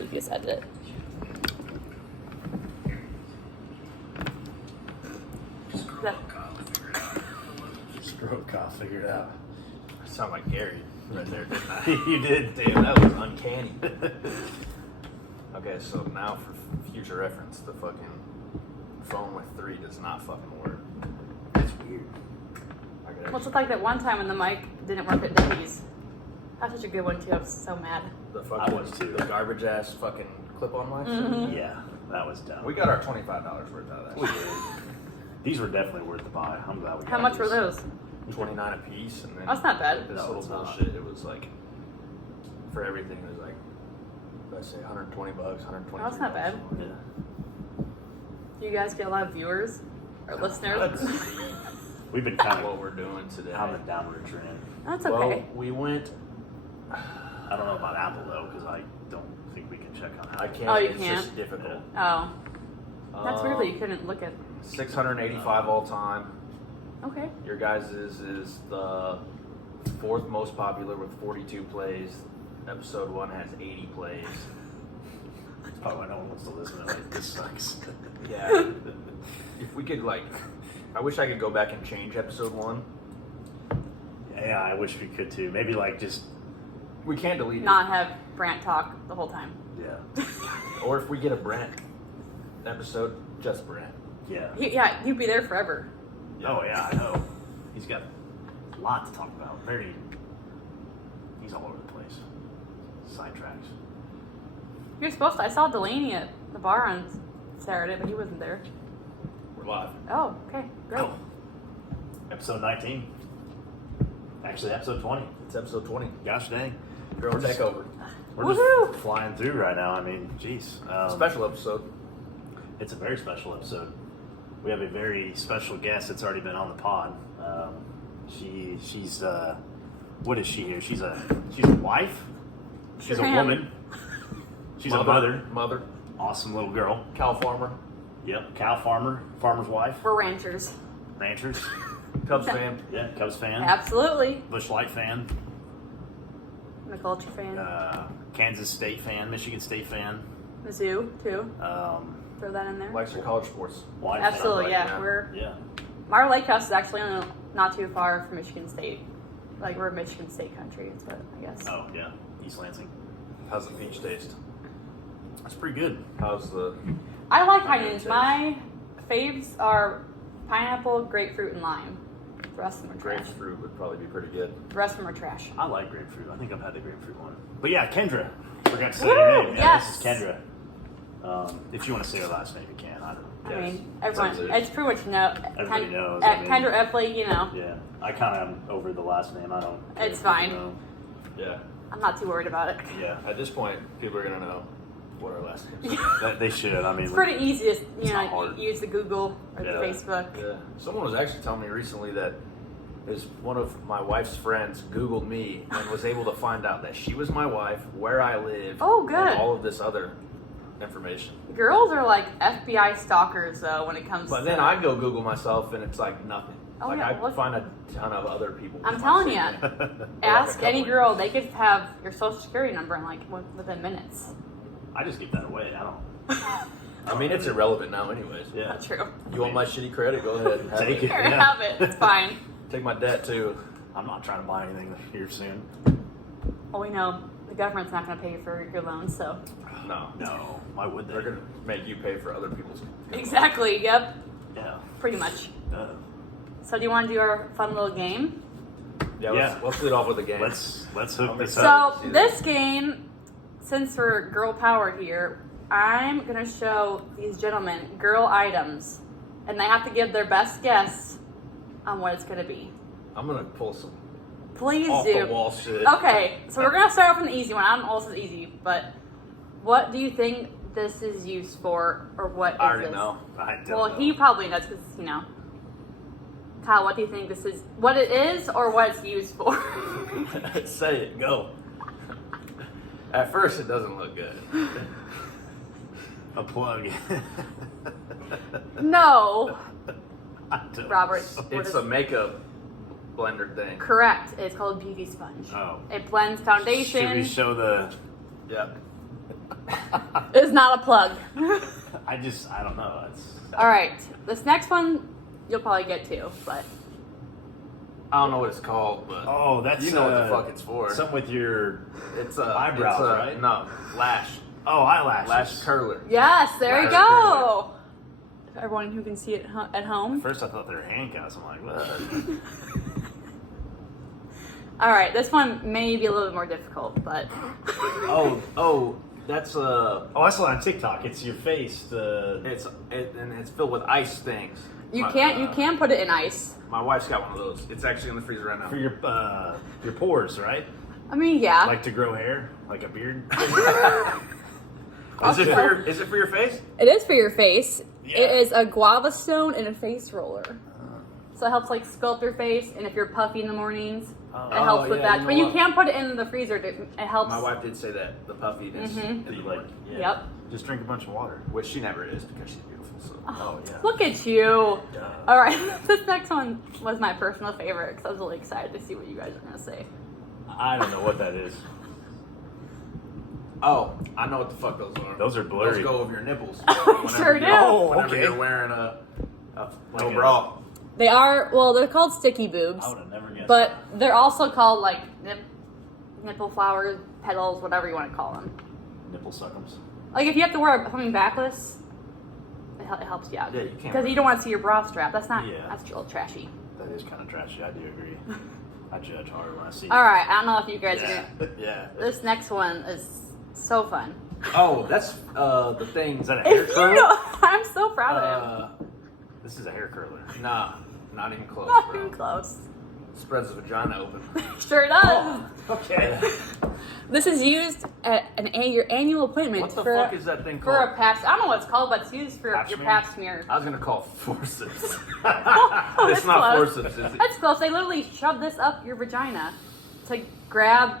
You just edit it. Stroke off, figure it out. I sound like Gary right there, didn't I? You did. Damn, that was uncanny. Okay, so now for future reference, the fucking phone with 3 does not fucking work. That's weird. Well, it's like that one time when the mic didn't work at Denny's. That's such a good one too. I was so mad. The fucking, I was too. The garbage ass fucking clip-on mics. Mm-hmm. Yeah, that was dumb. We got our $25 worth out of that. We did. These were definitely worth the buy. I'm glad we got How much were those? $29 a piece, and then That's not bad. This No, little it's not. bullshit. It was like for everything. It was like let's say $120, $120. That's not bad. Yeah. Do you guys get a lot of viewers or listeners? We've been kind What of we're doing today. on the downward trend. That's okay. Well, we went. I don't know about Apple though, because I don't think we can check on Apple. I can't. Oh, you it's can't? just difficult. Oh, that's weird that you couldn't look at. 685 all time. Okay. Your guys' is the 4th most popular with 42 plays. Episode 1 has 80 plays. That's probably why no one wants to listen to it. Like, this sucks. Yeah. If we could I wish I could go back and change episode 1. Yeah, I wish we could too. Maybe like just We can't delete Not have Brant talk the whole time. yeah, it. Or if we get a Brent episode, just Brent. yeah. Yeah, you'd be there forever. Oh yeah, I know. He's got a lot to talk about. He's all over the place. Sidetracks. You're supposed to. I saw Delaney at the bar on Saturday, but he wasn't there. We're live. Oh, okay, great. Oh. Episode 19. Actually, episode 20. It's episode 20. Gosh dang. Girl takeover. We're Woohoo! just flying through right now. I mean, jeez. Special episode. It's a very special episode. We have a very special guest that's already been on the pod. She's what is she here? She's a wife. She's Sure a am. woman. She's a mother. Mother. Awesome little girl. Cow farmer. Yep. Cow farmer. Farmer's wife. We're ranchers. Ranchers. Cubs fan. Yeah. Cubs fan. Absolutely. Busch Light fan. I'm a culture fan. Kansas State fan. Michigan State fan. Mizzou, too. Throw that in there. Likes her college sports. Wife Absolutely, like yeah. that. We're Yeah. Our lake house is actually not too far from Michigan State. Like, we're Michigan State country, is what I guess. Oh yeah. East Lansing. How's the peach taste? That's pretty good. How's the I like Onion Heinen's. taste. My faves are pineapple, grapefruit, and lime. The rest of them are trash. grapefruit would probably be pretty good. The rest of them are trash. I like grapefruit. I think I've had the grapefruit one. But yeah, Kendra. Forgot to say your name. Yeah, Yes. This is Kendra. If you want to say her last name, you can. I don't. I Yes. mean, everyone, Sounds good. it's pretty much Everybody knows, I mean- Kendra Epley, you know, Yeah, I kind of am over the last name. I don't. It's fine. know. Yeah. I'm not too worried about it. Yeah, At this point, people are gonna know what our last names are. they should. I mean, It's pretty easy to, It's not you hard. use the Google or the Yeah. Facebook. Yeah. Someone was actually telling me recently that one of my wife's friends Googled me and was able to find out that she was my wife, where I live, Oh, good. and all of this other information. Girls are like FBI stalkers, though, when it comes But to... then I go Google myself and it's like nothing. Oh, like yeah, I well, find a ton of other people. I'm with telling my ya. same name. Ask Like a any couple. girl, they could have your social security number in like within minutes. I just give that away. I don't. I mean, it's irrelevant now, anyways. Yeah. Not true. You want my shitty credit? Go ahead. And have Take it. Here, Yeah. have it. It's fine. Take my debt too. I'm not trying to buy anything here soon. Well, we know the government's not going to pay for your loans, so... No. No. Why would They're they? gonna make you pay for other people's. Exactly, yep. Yeah. Pretty much. Uh, So do you want to do our fun little game? Yeah. Yeah. Let's lead off with a game. let's hook this So up. this game, since we're girl power here, I'm going to show these gentlemen girl items. And they have to give their best guess on what it's going to be. I'm gonna pull some Please off do. the wall shit. Okay, so we're gonna start off with an easy one. I don't know if this is easy, but what do you think this is used for, or what is I already this? know. I don't Well, know. he probably knows because Kyle, what do you think this is? What it is, or what it's used for? Say it. Go. At first, it doesn't look good. A plug. No, I don't Robert. know. What It's is- a makeup blender thing. Correct. It's called beauty sponge. Oh. It blends Should foundation. we show the? Yep. It's not a plug. I don't know. It's All right, this next one you'll probably get to, but I don't know what it's called, but oh, that's you know what the fuck it's for. Something with your It's eyebrows, right? No, lash. Oh, eyelashes. Lash curler. yes, there you Lash go. For everyone who can see it at home. First, I thought they were handcuffs. I'm like, what? All right, this one may be a little bit more difficult, but That's Oh, I saw it on TikTok. It's your face. and it's filled with ice things. you can put it in ice. My wife's got one of those. It's actually in the freezer right now. For your pores, right? I mean, yeah. Like to grow hair, like a beard. Is it for your face? It is for your face. Yeah. It is a guava stone and a face roller. So it helps like sculpt your face, and if you're puffy in the mornings, it helps with yeah, that. you But know you what? can put it in the freezer. It helps. My wife did say that the puffiness. Do you like? Yeah. Yep. Just drink a bunch of water. Which she never is because she's beautiful. So. Oh yeah. Look at you. Duh. All right, this next one was my personal favorite because I was really excited to see what you guys are gonna say. I don't know what that is. Oh, I know what the fuck those are. Those are blurry. Those go over your nipples. Sure do. Oh, Whenever okay. you're wearing a Like no a- bra. They are they're called sticky boobs, I would have never guessed. but they're also called like nipple flowers, petals, whatever you want to call them. Nipple suckums. Like if you have to wear something backless, it helps you out. Yeah, you can't Because you don't want to see your bra strap. That's not. Yeah. That's a little trashy. That is kind of trashy. I do agree. I judge hard when I see. All right, I don't know if you guys Yeah. are. Gonna, Yeah. this next one is so fun. Oh, that's the thing. Is that a hair If you curler? know, I'm so proud of him. This is a hair curler. Nah, not even close, Not bro. even close. Spreads the vagina open. Sure does. Okay. This is used at your annual appointment What the for fuck is that thing for called? a pap. I don't know what it's called, but it's used for Pap your smear? pap smear. I was gonna call it forceps. Oh, It's that's not close. forceps, is it? That's close. They literally shove this up your vagina to grab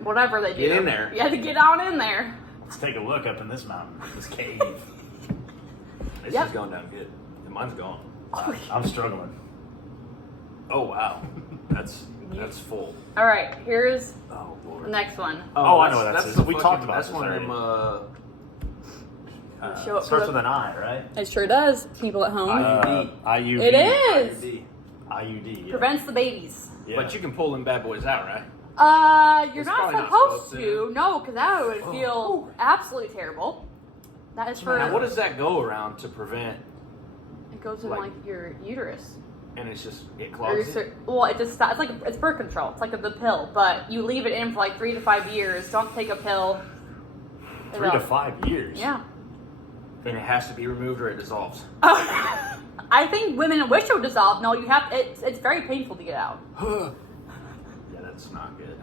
whatever they do. Get in there. You have to get on in there. Let's take a look up in this mountain, this cave. This Yep. is going down good. And mine's gone. I'm struggling. Oh wow, that's full. All right, here's Oh the lord. next one. Oh, I know what that is. the We fucking- talked about That's this one of already. them. Show it Starts for with the- an I, right? It sure does. People at home. IUD. It is. IUD. IUD. Yeah. Prevents the babies. Yeah. But you can pull them bad boys out, right? You're It's not probably not supposed supposed to. No, because that would feel absolutely terrible. That is for. Now, what does that go around to prevent? It goes in like- like your uterus. And it's just it Or your clogs it. well, it just stops. It's like it's birth control. It's like the pill, but you leave it in for like 3 to 5 years. Don't take a pill. 3 to 5 years. Yeah. And it has to be removed or it dissolves. I think women wish it would dissolve. No, you have. It's very painful to get out. Yeah, that's not good.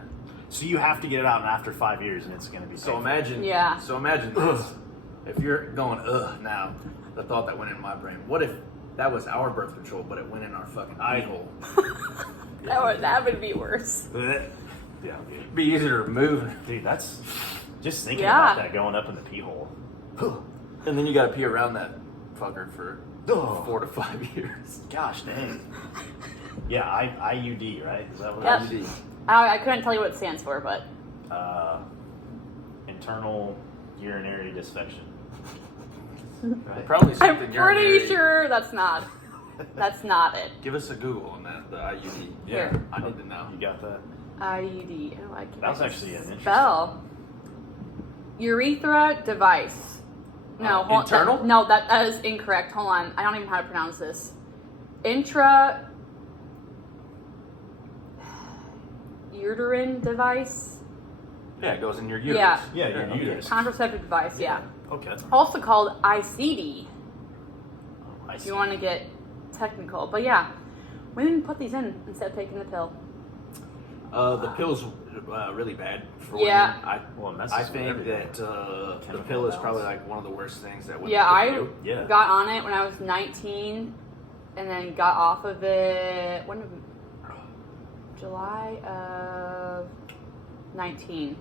So you have to get it out after 5 years, and it's going to be So painful. imagine. Yeah. So imagine this. If you're going now, the thought that went in my brain. What if that was our birth control, but it went in our fucking eye hole? That would be worse. Yeah, dude. It'd be easier to remove. Dude, that's just thinking Yeah. about that going up in the pee hole. And then you gotta pee around that fucker for Oh. 4 to 5 years. Gosh dang. Yeah, IUD, right? Is that what Yep. it is? I couldn't tell you what it stands for, but Internal urinary dysection. Right? Probably I'm something pretty urinary. sure that's not it. Give us a Google on that, the IUD. Yeah. Here. I need to know. You got that? IUD. Oh, I can't That was actually an interesting. spell. Urethra device. No, hold internal? that is incorrect. Hold on. I don't even know how to pronounce this. Intra uterine device. Yeah, it goes in your uterus. Yeah. Yeah, your okay. uterus. Contraceptive device, yeah. Okay. Also called ICD, I if see. you want to get technical. But yeah, women put these in instead of taking the pill. The pill's really bad for Yeah. women. Well, it messes I with think everything. that the Chemical pill is balance. probably like one of the worst things that women Yeah, can I do. Yeah. got on it when I was 19 and then got off of it July of 19.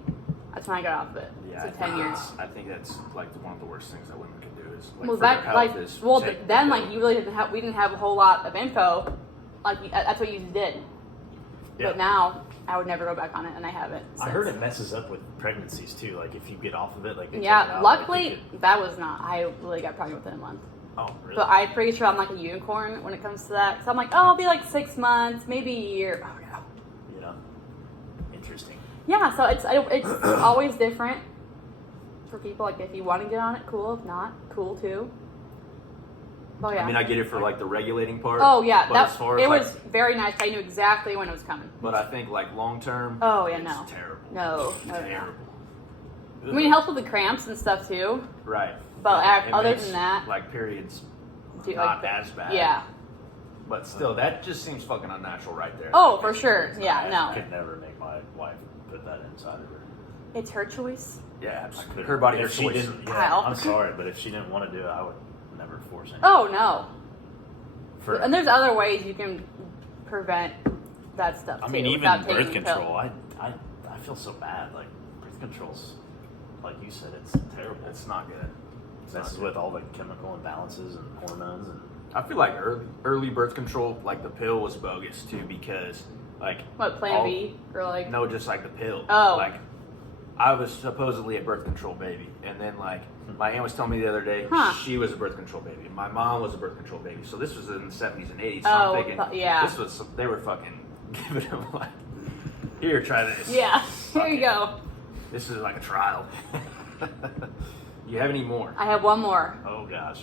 That's when I got off of it. Yeah, So I 10 think years. I think that's like one of the worst things that women can do is like Well, for their that health like is well take then the like pill. you really we didn't have a whole lot of info. Like that's what you did. Yeah. But now I would never go back on it, and I haven't. I heard it messes up with pregnancies too. Like if you get off of it, like they take it Yeah, out, luckily like, that was not. I really got pregnant within a month. oh really? But I'm pretty sure I'm like a unicorn when it comes to that. So I'm like, oh, I'll be like 6 months, maybe a year. Oh no. You know, interesting. Yeah, so it's always different for people. Like if you want to get on it, cool. If not, cool too. Oh yeah. I mean, I get it for like the regulating part. Oh yeah, but as far as it like, was very nice. I knew exactly when it was coming. But I think like long term. Oh yeah, it's no. terrible. No. Terrible. I mean, it helps with the cramps and stuff too. Right. But It other makes, than that, like periods, dude, not like, as bad. yeah. But still, that just seems fucking unnatural right there. Oh, for sure. Yeah, I no. could never make my wife put that inside of her. It's her choice. Yeah, I couldn't. her body, her If she choice. didn't, yeah, Kyle. I'm sorry, but if she didn't want to do it, I would never force it. Oh no. For, And there's other ways you can prevent that stuff too. I mean, even without birth taking the pill. control, I feel so bad. Like birth control's, like you said, it's terrible. It's not good. It messes with all the chemical imbalances and hormones and. I feel like early birth control, like the pill was bogus too, because like What, Plan B? Or like... no, just like the pill. Oh. Like I was supposedly a birth control baby, and then like my aunt was telling me the other day she was a birth control baby. My mom was a birth control baby. So this was in the 70s and 80s. So I'm thinking, yeah. this was they were fucking giving him like, here, try this. Yeah, here you go. This is like a trial. You have any more? I have one more. Oh gosh.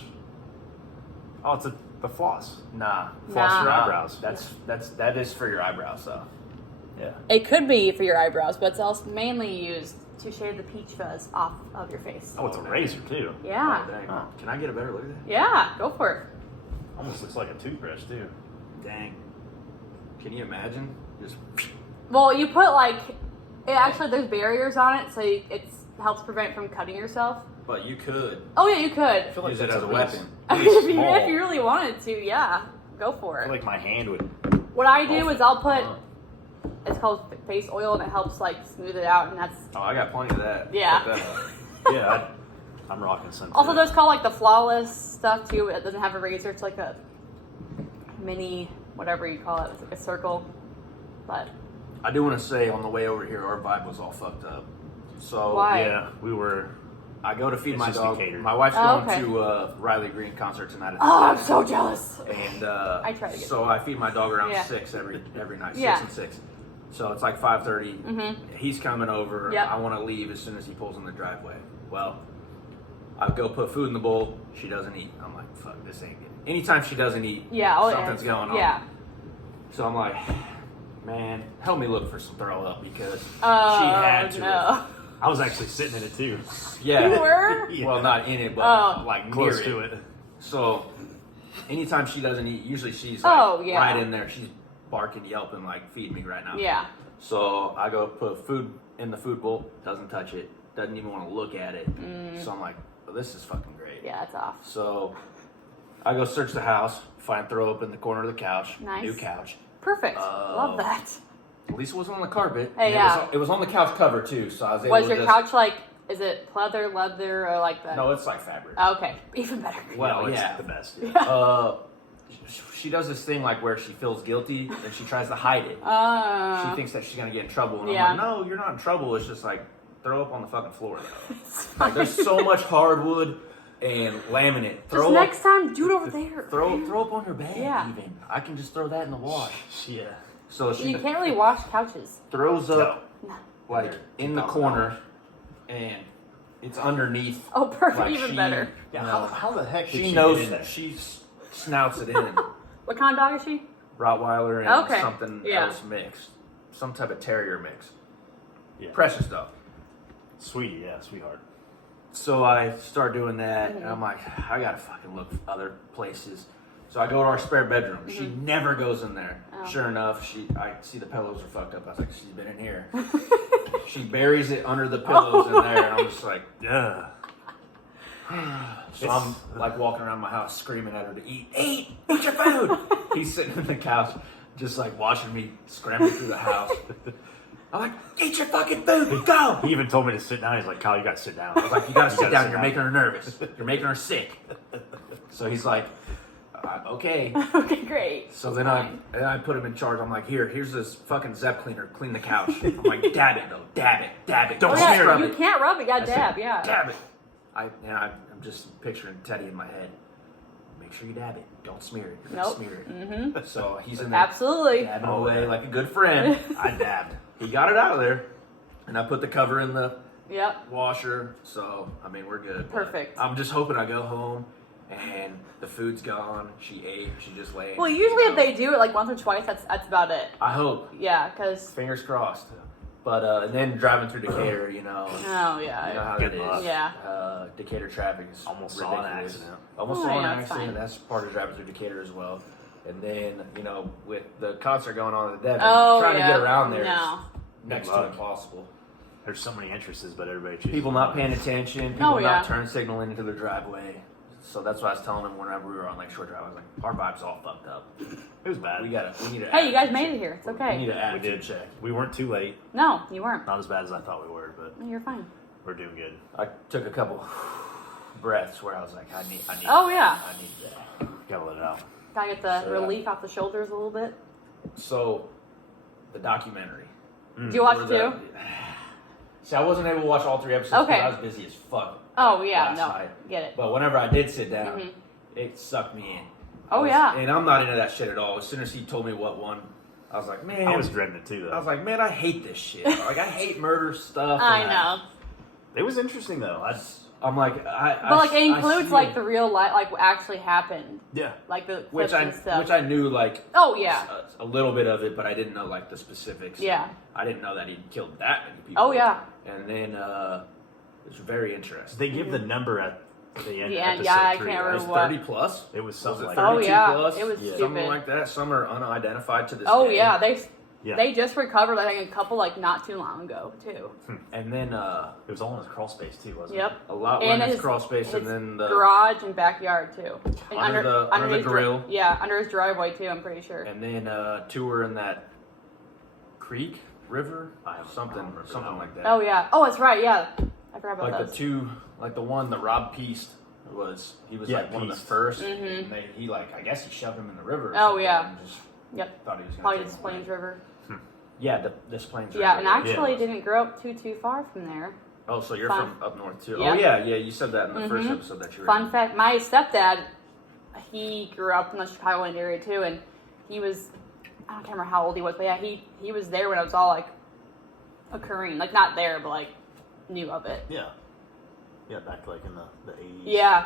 Oh, it's the floss. Nah. Floss your Nah. eyebrows. That is for your eyebrows though. Yeah. It could be for your eyebrows, but it's also mainly used to shave the peach fuzz off of your face. Oh, it's a razor too. Yeah. Oh, dang. Oh. Can I get a better look at that? Yeah, go for it. Almost looks like a toothbrush too. Dang. Can you imagine? Just Well, you put like... there's barriers on it, so it helps prevent from cutting yourself. but you could Oh yeah, you could. I feel like use it that's as a really weapon. if small. you really wanted to, yeah, go for I it. feel like my hand would. What I do is I'll put... Oh. It's called face oil, and it helps like smooth it out, and that's... Oh, I got plenty of that. Yeah. Fuck that up. Yeah, I'm rocking some. Also, too. there's called like the flawless stuff too. It doesn't have a razor. It's like a mini, whatever you call it. It's like a circle. But I do want to say on the way over here, our vibe was all fucked up. So Why? Yeah, we were. I go to feed It's my just dog. catered. My wife's Oh, going okay. to Riley Green concert tonight. At the oh, I'm theater. so jealous. And I try to get so I feed my dog around Yeah. 6 every night, Yeah. 6 and 6. So it's like 5:30. Mhm. He's coming over. Yep. I want to leave as soon as he pulls in the driveway. Well, I go put food in the bowl. She doesn't eat. I'm like, fuck, this ain't good. Anytime she doesn't eat, Yeah. Oh, something's yeah. going on. Yeah. So I'm like, man, help me look for some throw up because Oh she had to. no. I was actually sitting in it too. Yeah. You were? Yeah. Well, not in it, but Oh. like Close near to it. it. So, anytime she doesn't eat, usually she's like Oh, yeah. right in there. She's barking, yelping, like, feed me right now. Yeah. So, I go put food in the food bowl, doesn't touch it, doesn't even want to look at it. So, I'm like, well, this is fucking great. Yeah, it's off. So, I go search the house, find throw up in the corner of the couch, Nice. new couch. Perfect. Love that. At least it wasn't on the carpet. Hey, And yeah. It was on the couch cover, too, so I was able Was to your just... couch like? Is it leather, or like that? No, it's like fabric. Okay, even better. Well, it's yeah. the best. Yeah. She does this thing like where she feels guilty and she tries to hide it. She thinks that she's gonna get in trouble, and Yeah. I'm like, no, you're not in trouble. It's just like throw up on the fucking floor. Like, there's so much hardwood and laminate. Just next time, do it over there. Throw up on your bed. Yeah. Even I can just throw that in the wash. Yeah. So she You can't really wash couches. throws up No. like in the corner, and it's underneath. Oh, perfect. Like Even she- better. Yeah. No. How the heck did She she knows get in there? she snouts it in. What kind of dog is she? Rottweiler and Okay. something Yeah. else mixed. Some type of terrier mix. Yeah. Precious stuff. Sweetie, yeah, sweetheart. So I start doing that, and I'm like, I gotta fucking look other places. So I go to our spare bedroom. She never goes in there. Oh. Sure enough, I see the pillows are fucked up. I was like, she's been in here. She buries it under the pillows in there, and I'm just like, Yeah. so I'm like walking around my house screaming at her to eat your food. He's sitting on the couch, just like watching me scrambling through the house. I'm like, eat your fucking food, go! He even told me to sit down. He's like, Kyle, you gotta sit down. I was like, you gotta sit down. You're making her nervous. You're making her sick. So he's like, Okay. Okay, great. So That's then fine. I put him in charge. I'm like, here's this fucking Zep cleaner. Clean the couch. I'm like, dab it though. Dab it. Don't Oh, yeah, scrub you it. can't rub it. You gotta I said, dab, yeah. Dab it. I'm just picturing Teddy in my head. Make sure you dab it. Don't smear it. You're Nope. gonna smear it. Mm-hmm. So he's in there Absolutely. dabbing away like a good friend. I dabbed. He got it out of there, and I put the cover in the Yep. washer. So I mean, we're good. But Perfect. I'm just hoping I go home and the food's gone. She ate. She just laying. Well, usually if they do it like once or twice, that's about it. I hope. Yeah, because. Fingers crossed. But and then driving through Decatur, you know. Oh, yeah. You know how Good that luck. is. Yeah. Decatur traffic is Almost saw an ridiculous. accident. Almost Oh, saw an yeah, that's accident. fine. That's part of driving through Decatur as well. And then, you know, with the concert going on at Devon, Oh, trying yeah. to get around there is No. next Good to luck. impossible. There's so many entrances, but everybody chooses. People not paying attention, people Oh, yeah. not turn signaling into their driveway. So that's what I was telling them whenever we were on Lakeshore Drive. I was like, our vibe's all fucked up. It was bad. We need to. Hey, you guys made it here. It's We okay. need an We attitude did. check. We weren't too late. No, you weren't. Not as bad as I thought we were, but No, you're fine. we're doing good. I took a couple breaths where I was like, I need. Oh, yeah. I need that. Gotta let it out. Gotta get the So, relief off the shoulders a little bit. So, the documentary. Do you watch Or it the- too? See, I wasn't able to watch all 3 episodes Okay. because I was busy as fuck. Oh, yeah, last no. night. Get it. But whenever I did sit down, Mhm. it sucked me in. Oh, I was- yeah. And I'm not into that shit at all. As soon as he told me what one, I was like, man. I was dreading it too, I though. was like, man, I hate this shit. Like, I hate murder stuff. I and know. It was interesting though. I'm like, But, like, it includes, like, the real life, like, what actually happened. Yeah. Like, the which clips I and stuff. which I knew like Oh, yeah. a little bit of it, but I didn't know like the specifics. Yeah. I didn't know that he killed that many people. Oh, yeah. And then it's very interesting. They give the number at the end. The of end, episode yeah, I 3, can't right? remember It's what. 30 plus. It was something Was like it that. Oh, 32 yeah. plus? It was Yeah. Something stupid. like that. Some are unidentified to this Oh, day. yeah. Yeah. They just recovered, I think, a couple, like, not too long ago, too. And then It was all in his crawl space too, wasn't Yep. a lot And went in his his- crawl space, His and then the garage and backyard, too. And Under the his grill. Yeah, under his driveway, too, I'm pretty sure. and then tour in that creek river, I don't something remember that one. like that. Oh, yeah. Oh, that's right, yeah. I forgot about Like those. the two, like the one that Rob Peast he was Yeah, like one of the Peast. first. Mhm. And he like, I guess he shoved him in the river. Or Oh, something yeah. And just Yep. thought he was gonna Probably take just him away. Plains River. Yeah, this Plains Yeah, River. and actually Yeah. didn't grow up too far from there. Oh, so you're Fun. from up north too? Yeah. Oh yeah, you said that in the first Mhm. episode that you were. Fun in. fact, my stepdad, he grew up in the Chicagoland area too, and he was, I don't remember how old he was, but yeah, he was there when it was all like occurring. Like not there, but like knew of it. Yeah. Yeah, back like in the 80s. Yeah.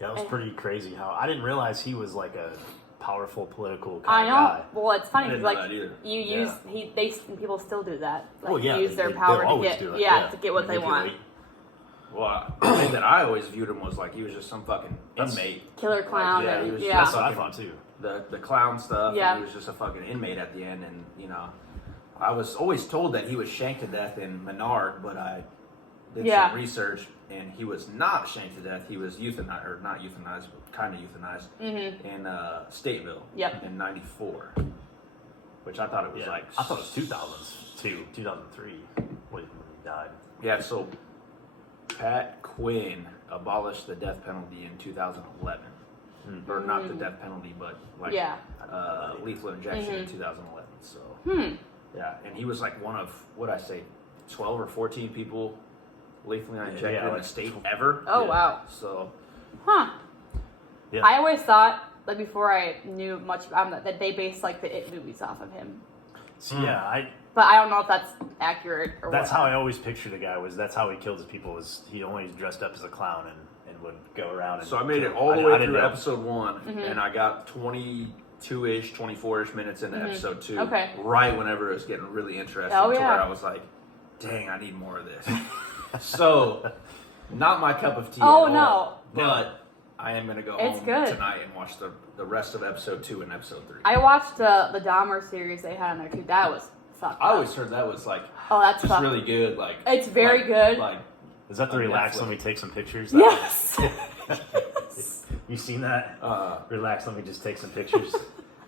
Yeah, it was pretty crazy how I didn't realize he was like a powerful political I kind know. of guy. Well, it's funny I because didn't like know that either. you Yeah. use people still do that. Like, Well, yeah, use their they'll power to always get do it, to get what they want. manipulate. Well, the thing that I always viewed him was like he was just some fucking That's- inmate. Killer clown. yeah, and- he was yeah. That's what I thought too. The clown stuff. Yeah. And he was just a fucking inmate at the end, and I was always told that he was shanked to death in Menard, but I did Yeah. some research, and he was not shanked to death. He was euthanized, or not euthanized, but kind of euthanized Mhm. in Stateville. Yep. In '94, which I thought it was Yeah. like I thought it was 2002, 2003 when he died. Yeah, so Pat Quinn abolished the death penalty in 2011. Or not the death penalty, but like Yeah. lethal injection in Mhm. 2011. So, Hmm. yeah, and he was like one of, what I say, 12 or 14 people lethally injected yeah, in like the state ever. Oh Yeah. wow. So, Huh. Yeah. I always thought, like before I knew much about him, that they based like the It movies off of him. So yeah, But I don't know if that's accurate or that's what. how I always pictured the guy. That's how he killed his people. Was he only dressed up as a clown and would go around? And so I made it kill. all the I way didn't through know. episode 1, Mm-hmm. and I got 22-ish, 24-ish minutes into episode 2. Okay. Right whenever it was getting really interesting. Oh, to yeah. where I was like, dang, I need more of this. So, not my cup of tea. Oh, at no. all, but I am going to go It's home good. tonight and watch the rest of episode 2 and episode 3. I watched the Dahmer series they had on there too. That was fucked I up. always heard that was like Oh, that's just fucked. really good. Like It's very good. Like Is that the On relax? Netflix. Let me take some pictures. Yes. You seen that? Relax. Let me just take some pictures.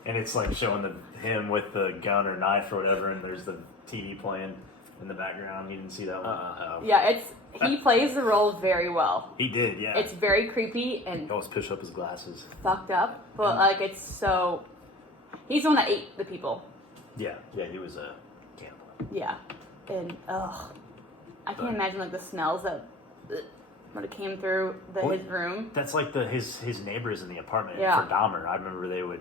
And it's like showing him with the gun or knife or whatever, and there's the TV playing in the background. You didn't see that one? Yeah, he plays the role very well. He did, yeah. It's very creepy and He always push up his glasses. fucked up, but like it's so. He's the one that ate the people. Yeah, he was a cannibal. Yeah, and I can't imagine like the smells that when it came through his room. That's like his neighbors in the apartment Yeah. for Dahmer. I remember they would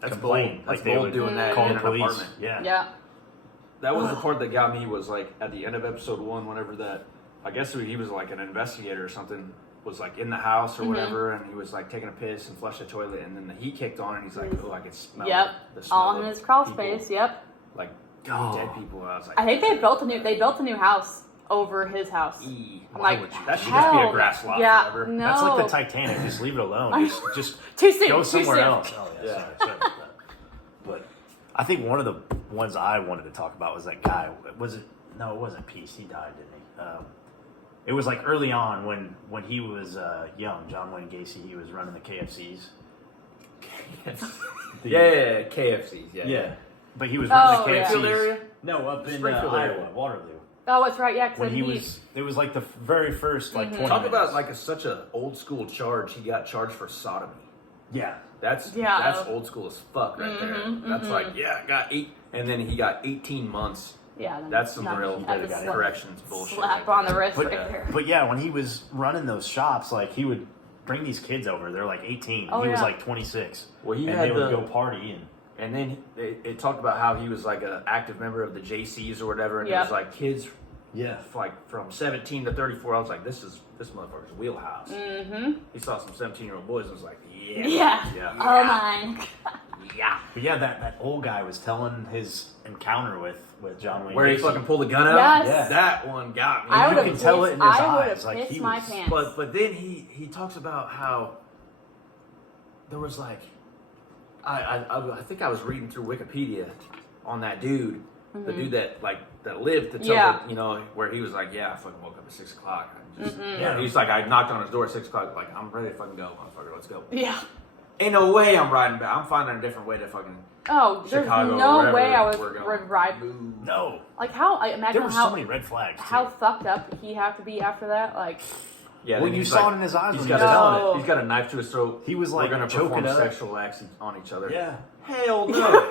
That's complain. bold. That's they bold would doing that call in the an police. apartment. Yeah. Yeah. That was the part that got me was like at the end of episode 1, whenever that, I guess he was like an investigator or something, was like in the house or whatever, and he was like taking a piss and flushed the toilet, and then the heat kicked on, and he's like, oh, I can smell Yep. the smell All in of his crawl people, space. Yep. like Oh. dead people. I was like, I think they built a new house over his house. I'm Why like, would you? that should just be a hell, grass lot yeah, forever. No. That's like the Titanic. Just leave it alone. Just Too soon. go too somewhere soon. else. Oh yeah, Yeah. sorry about that. But I think one of the ones I wanted to talk about was that guy. Was it? No, it wasn't Peace. He died, didn't he? It was like early on when he was young. John Wayne Gacy. He was running the KFCs. Yeah, KFCs. Yeah. Yeah. But he was running Oh, the yeah. KFCs. Springfield area? No, up in Springfield Iowa, area. Waterloo. Oh, that's right. Yeah, because When it was like the very first like 20 Talk minutes. about like such an old school charge. He got charged for sodomy. Yeah. That's old school as fuck right there. That's like, I got 8, and then he got 18 months. yeah. then That's some not- real that's a corrections bullshit. Slap right on the there. wrist But, right there. but yeah, when he was running those shops, like he would bring these kids over. They're like 18. Oh, he was yeah. like 26. Well, he and had they would the- go party And then it talked about how he was like an active member of the JCs or whatever, and it Yep. was like kids yeah. like from 17 to 34. I was like, this motherfucker's wheelhouse. Mm-hmm. He saw some 17-year-old boys and was like, Yeah. Yeah. Oh, mine. yeah. But yeah, that old guy was telling his encounter with John Wayne Where he Gacy. fucking pulled the gun out. Yes. Yeah. That one got me. I you would can have tell it in his I would eyes, have like, pissed he my was- pants. But then he talks about how there was like I think I was reading through Wikipedia on that dude, the dude that lived to tell Yeah. where he was like, I fucking woke up at 6 o'clock. Yeah. He's like, I knocked on his door at 6 o'clock, like, I'm ready to fucking go, motherfucker, let's go. Yeah. Ain't no way I'm riding back. I'm finding a different way to fucking Oh, there's Chicago or no wherever way I we're going. would ride. No. Like how I imagine There were how so many red flags. Too. how fucked up he have to be after that. Like, Yeah, Well, then you he's saw like- it in his eyes He's when got, he was telling No. it. he's got a knife to his throat. He was, We're like, gonna choking perform up. sexual acts on each other. Yeah. Hell no.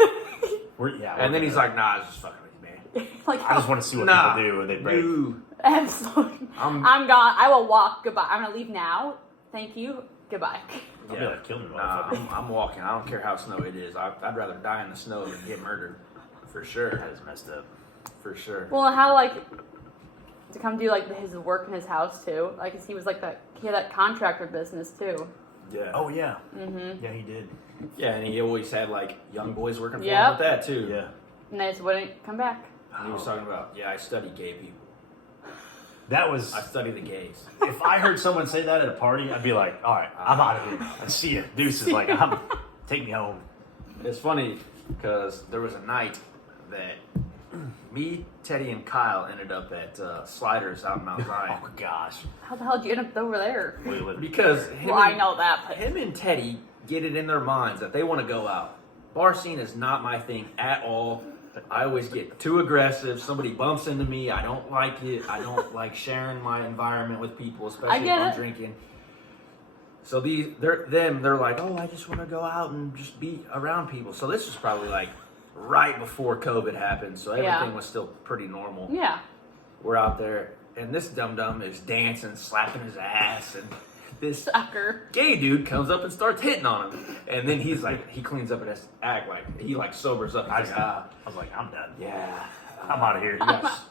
And And then he's like, nah, it's just fucking with me, man. like I just want to see what Nah, people do when they break. no. absolutely. I'm- I'm gone. I will walk. Goodbye. I'm gonna leave now. Thank you. Goodbye. I'll be like, kill me, Nah, motherfucker. I'm walking. I don't care how snowy it is. I'd rather die in the snow than get murdered. For sure. That is messed up. For sure. Well, how like to come do like his work in his house too? Like 'cause he was like he had that contractor business too. Yeah. Oh, yeah. Mm-hmm. Yeah, he did. Yeah, and he always had like young boys working for him Yep. with that too. Yeah. And they just wouldn't come back. And he was talking about, I study gay people. That was... I study the gays. If I heard someone say that at a party, I'd be like, all right, I'm out of here. I see you. Deuces. Like, take me home. It's funny because there was a night that me, Teddy, and Kyle ended up at Sliders out in Mount Zion. Oh, gosh. How the hell did you end up over there? Where you living? Because him, Well, I know that, but him and Teddy get it in their minds that they want to go out. Bar scene is not my thing at all. I always get too aggressive. Somebody bumps into me. I don't like it. I don't like sharing my environment with people, especially if get I'm it. drinking. So they're like, oh, I just want to go out and just be around people. So this was probably like right before COVID happened. So everything was still pretty normal. yeah. We're out there, and this dum-dum is dancing, slapping his ass, and this Sucker. gay dude comes up and starts hitting on him. And then he's like, he cleans up his act, like, he like sobers up. He's like, I was like, I'm done. yeah. I'm out of here.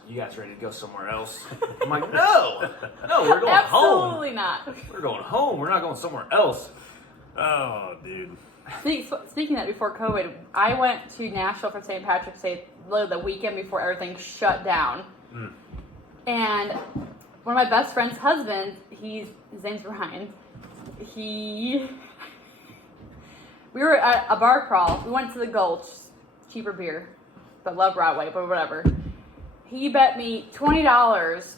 You guys ready to go somewhere else? I'm like, no, we're going Absolutely home. not. We're going home. We're not going somewhere else. Oh, dude. Speaking of that, before COVID, I went to Nashville for St. Patrick's Day literally the weekend before everything shut down. And one of my best friend's husband, his name's Ryan. We were at a bar crawl. We went to the Gulch, cheaper beer, but love Broadway, but whatever. He bet me $20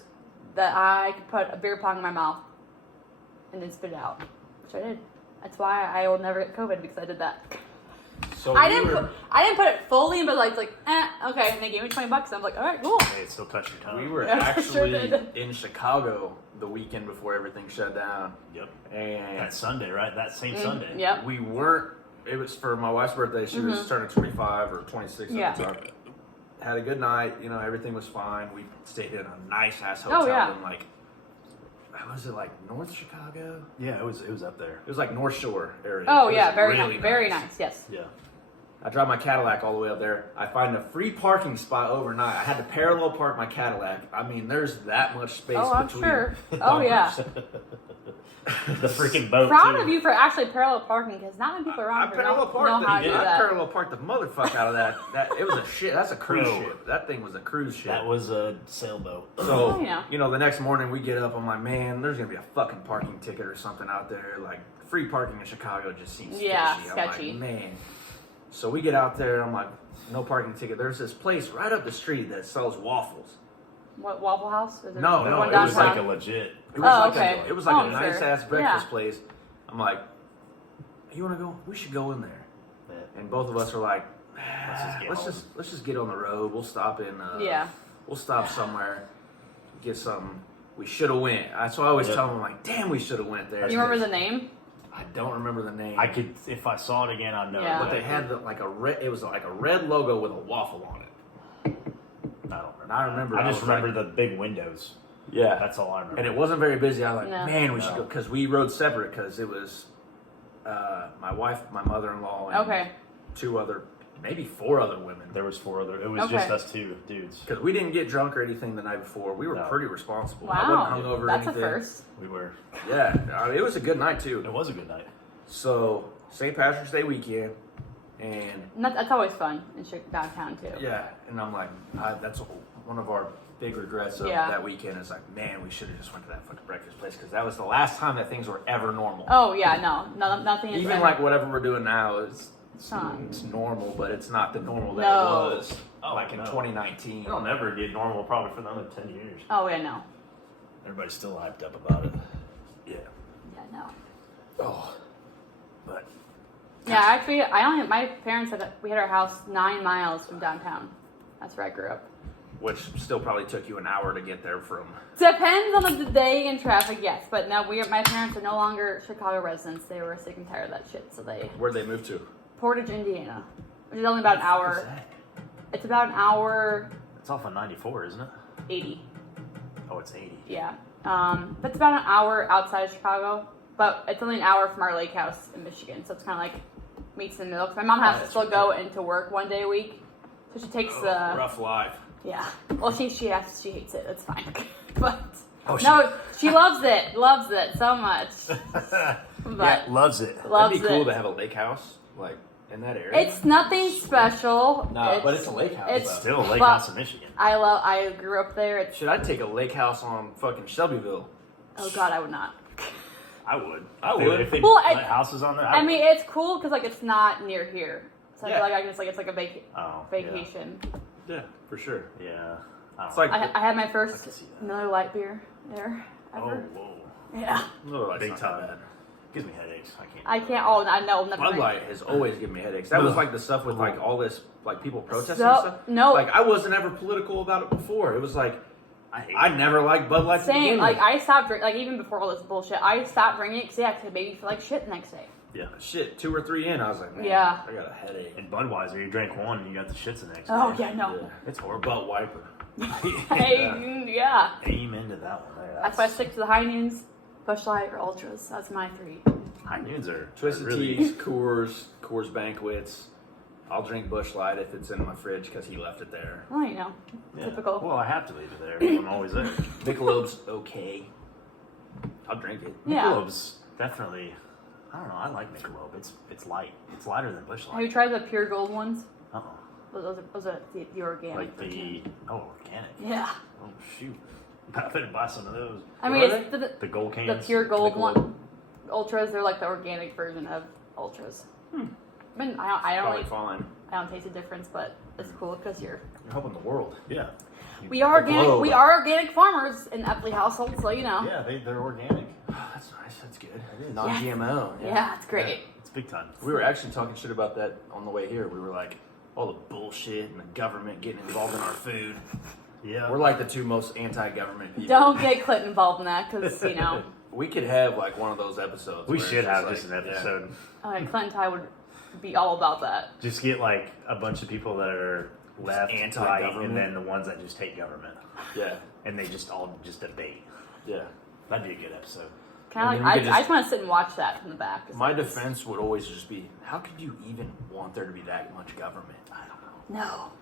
that I could put a beer pong in my mouth and then spit it out, which I did. That's why I will never get COVID, because I did that. So I didn't put it fully in, but okay. And they gave me $20. I'm like, all right, cool. Hey, it still touched your tongue. We were Yeah, actually sure did. in Chicago the weekend before everything shut down. Yep. And That Sunday, right? That same Sunday. Yep. we weren't. It was for my wife's birthday. She was turning 25 or 26 Yeah. at the time. Had a good night. You know, everything was fine. We stayed in a nice ass hotel yeah. in was it like North Chicago? Yeah, it was up there. It was like North Shore area. Oh It yeah, was very really nice. Very nice. Yes. Yeah. I drive my Cadillac all the way up there. I find a free parking spot overnight. I had to parallel park my Cadillac. I mean, there's that much space Oh, I'm between. sure. Oh yeah. The freaking boat. Proud too. of you for actually parallel parking because not many people around I here parallel know parked. how to do I that. parallel parked the motherfucker out of that. It was a shit. That's a cruise Bro. ship. That thing was a cruise ship. That was a sailboat. So, Oh, yeah. you know, the next morning we get up, I'm like, man, there's going to be a fucking parking ticket or something out there. Like, free parking in Chicago just seems Yeah, sketchy. sketchy. I'm like, man. So we get out there, I'm like, no parking ticket. There's this place right up the street that sells waffles. What, Waffle House? Is No, the no, one it was like downtown? a legit. It was Oh, like okay. it was like Oh, a nice sure. ass breakfast Yeah. place. I'm like, you want to go? We should go in there. And both of us are like, let's just get on the road. We'll stop in. Yeah. We'll stop somewhere, get something. We should have went. So I always Yep. tell them like, damn, we should have went there. You remember the name? I don't remember the name. I could, if I saw it again, I'd know. Yeah. But they had like a red. It was like a red logo with a waffle on it. I don't remember. I remember. I just was remember like, the big windows. Yeah, That's all I remember. and it wasn't very busy. I was like, No. man, we should No. go because we rode separate because it was my wife, my mother-in-law, and Okay. two other, maybe four other women. There was 4 other. It was Okay. just us 2 dudes. Because we didn't get drunk or anything the night before. We were No. pretty responsible. I Wow. wasn't hungover or That's a anything. first. We were. Yeah, I mean, it was a good night too. It was a good night. So St. Patrick's Day weekend, and And that's always fun in downtown too. yeah, and I'm like, that's one of our big regrets of Yeah. that weekend. Is like, man, we should have just went to that fucking breakfast place because that was the last time that things were ever normal. Oh yeah, nothing is Even ever- like whatever we're doing now is Huh. it's normal, but it's not the normal that No. it was. Oh, Like in no. 2019. It'll never get normal probably for another 10 years. Oh yeah, no. Everybody's still hyped up about it. Yeah. Yeah, no. Oh. But Yeah, actually, my parents we had our house 9 miles from downtown. That's where I grew up. which still probably took you an hour to get there from. Depends on the day and traffic, yes. But no, my parents are no longer Chicago residents. They were sick and tired of that shit, so they Where'd they move to? Portage, Indiana, which is only about an What is hour. that? It's about an hour It's off on 94, isn't it? 80. Oh, it's 80. Yeah. But it's about an hour outside of Chicago, but it's only an hour from our lake house in Michigan, so it's kind of like meets in the middle. 'Cause my mom has to that's still right. go into work one day a week, so she takes the Rough life. yeah. Well, she hates it. It's fine, but Oh, no, she loves it so much. But Loves it. loves That'd be cool it. to have a lake house, like in that area. It's nothing special. No, but it's a lake house, It's though. Still Lake but House in Michigan. I grew up there. It's Should I take a lake house on fucking Shelbyville? oh god, I would not. I would. I would. If they Well, put houses on there, I mean, it's cool because like it's not near here, so I Yeah. feel like it's like a oh, vacation. Yeah, for sure. Yeah. I It's don't like I had my I can first see that. Miller Lite beer there know. ever. Oh, whoa. Yeah, Big time. Gives me headaches. I can't. I can't. Oh, I know. I'm not Bud drink- Light has always given me headaches. That was Ugh. like the stuff with like all this like people protesting So- and stuff. no. Like I wasn't ever political about it before. It was like I hate I never liked Bud Light. to Same. begin Like with. I stopped drinking. Like even before all this bullshit, I stopped drinking it because yeah, it made me feel like shit the next day. Yeah. Shit, 2 or 3 in, I was like, man, Yeah. I got a headache. And Budweiser, you drank one and you got the shits the next Oh day. yeah, no. Yeah. It's horrible. Butt wiper. Hey, yeah. Aim into that one there. That's why I stick to the High Noons, Busch Light, or Ultras. That's my 3. High Noons are Twisted really Teas, Coors Banquets. I'll drink Busch Light if it's in my fridge because he left it there. Well, you know, Yeah. typical. Well, I have to leave it there. 'Cause I'm always there. Michelob's okay. I'll drink it. Yeah. Michelob's definitely. I don't know. I like Michelob. It's light. It's lighter than Busch Have you Light. tried the pure gold ones? Uh-oh. Those are the organic. Like the organic. Yeah. Oh shoot! I better buy some of those. I mean, What are it's the The gold cans. the pure gold Michelob. one. Ultras, they're like the organic version of Ultras. I mean, I Probably don't fine. taste a difference, but it's cool because You're helping the world. Yeah. we are The organic. globe. We are organic farmers in Epley household, so you know. Yeah, they're organic. That's nice. That's good. It is. Non-GMO. Yeah, it's great. It's big time. We were actually talking shit about that on the way here. We were like, all the bullshit and the government getting involved in our food. Yeah. We're like the two most anti-government people. Don't get Clinton involved in that because, you know. We could have like one of those episodes. We where should it's have like, just an episode. Clinton Ty would be all about that. Just get like a bunch of people that are left, right, anti-government. and then the ones that just hate government. Yeah. And they just all just debate. Yeah. That'd be a good episode. I just want to sit and watch that from the back. My defense would always just be, how could you even want there to be that much government? I don't know. No.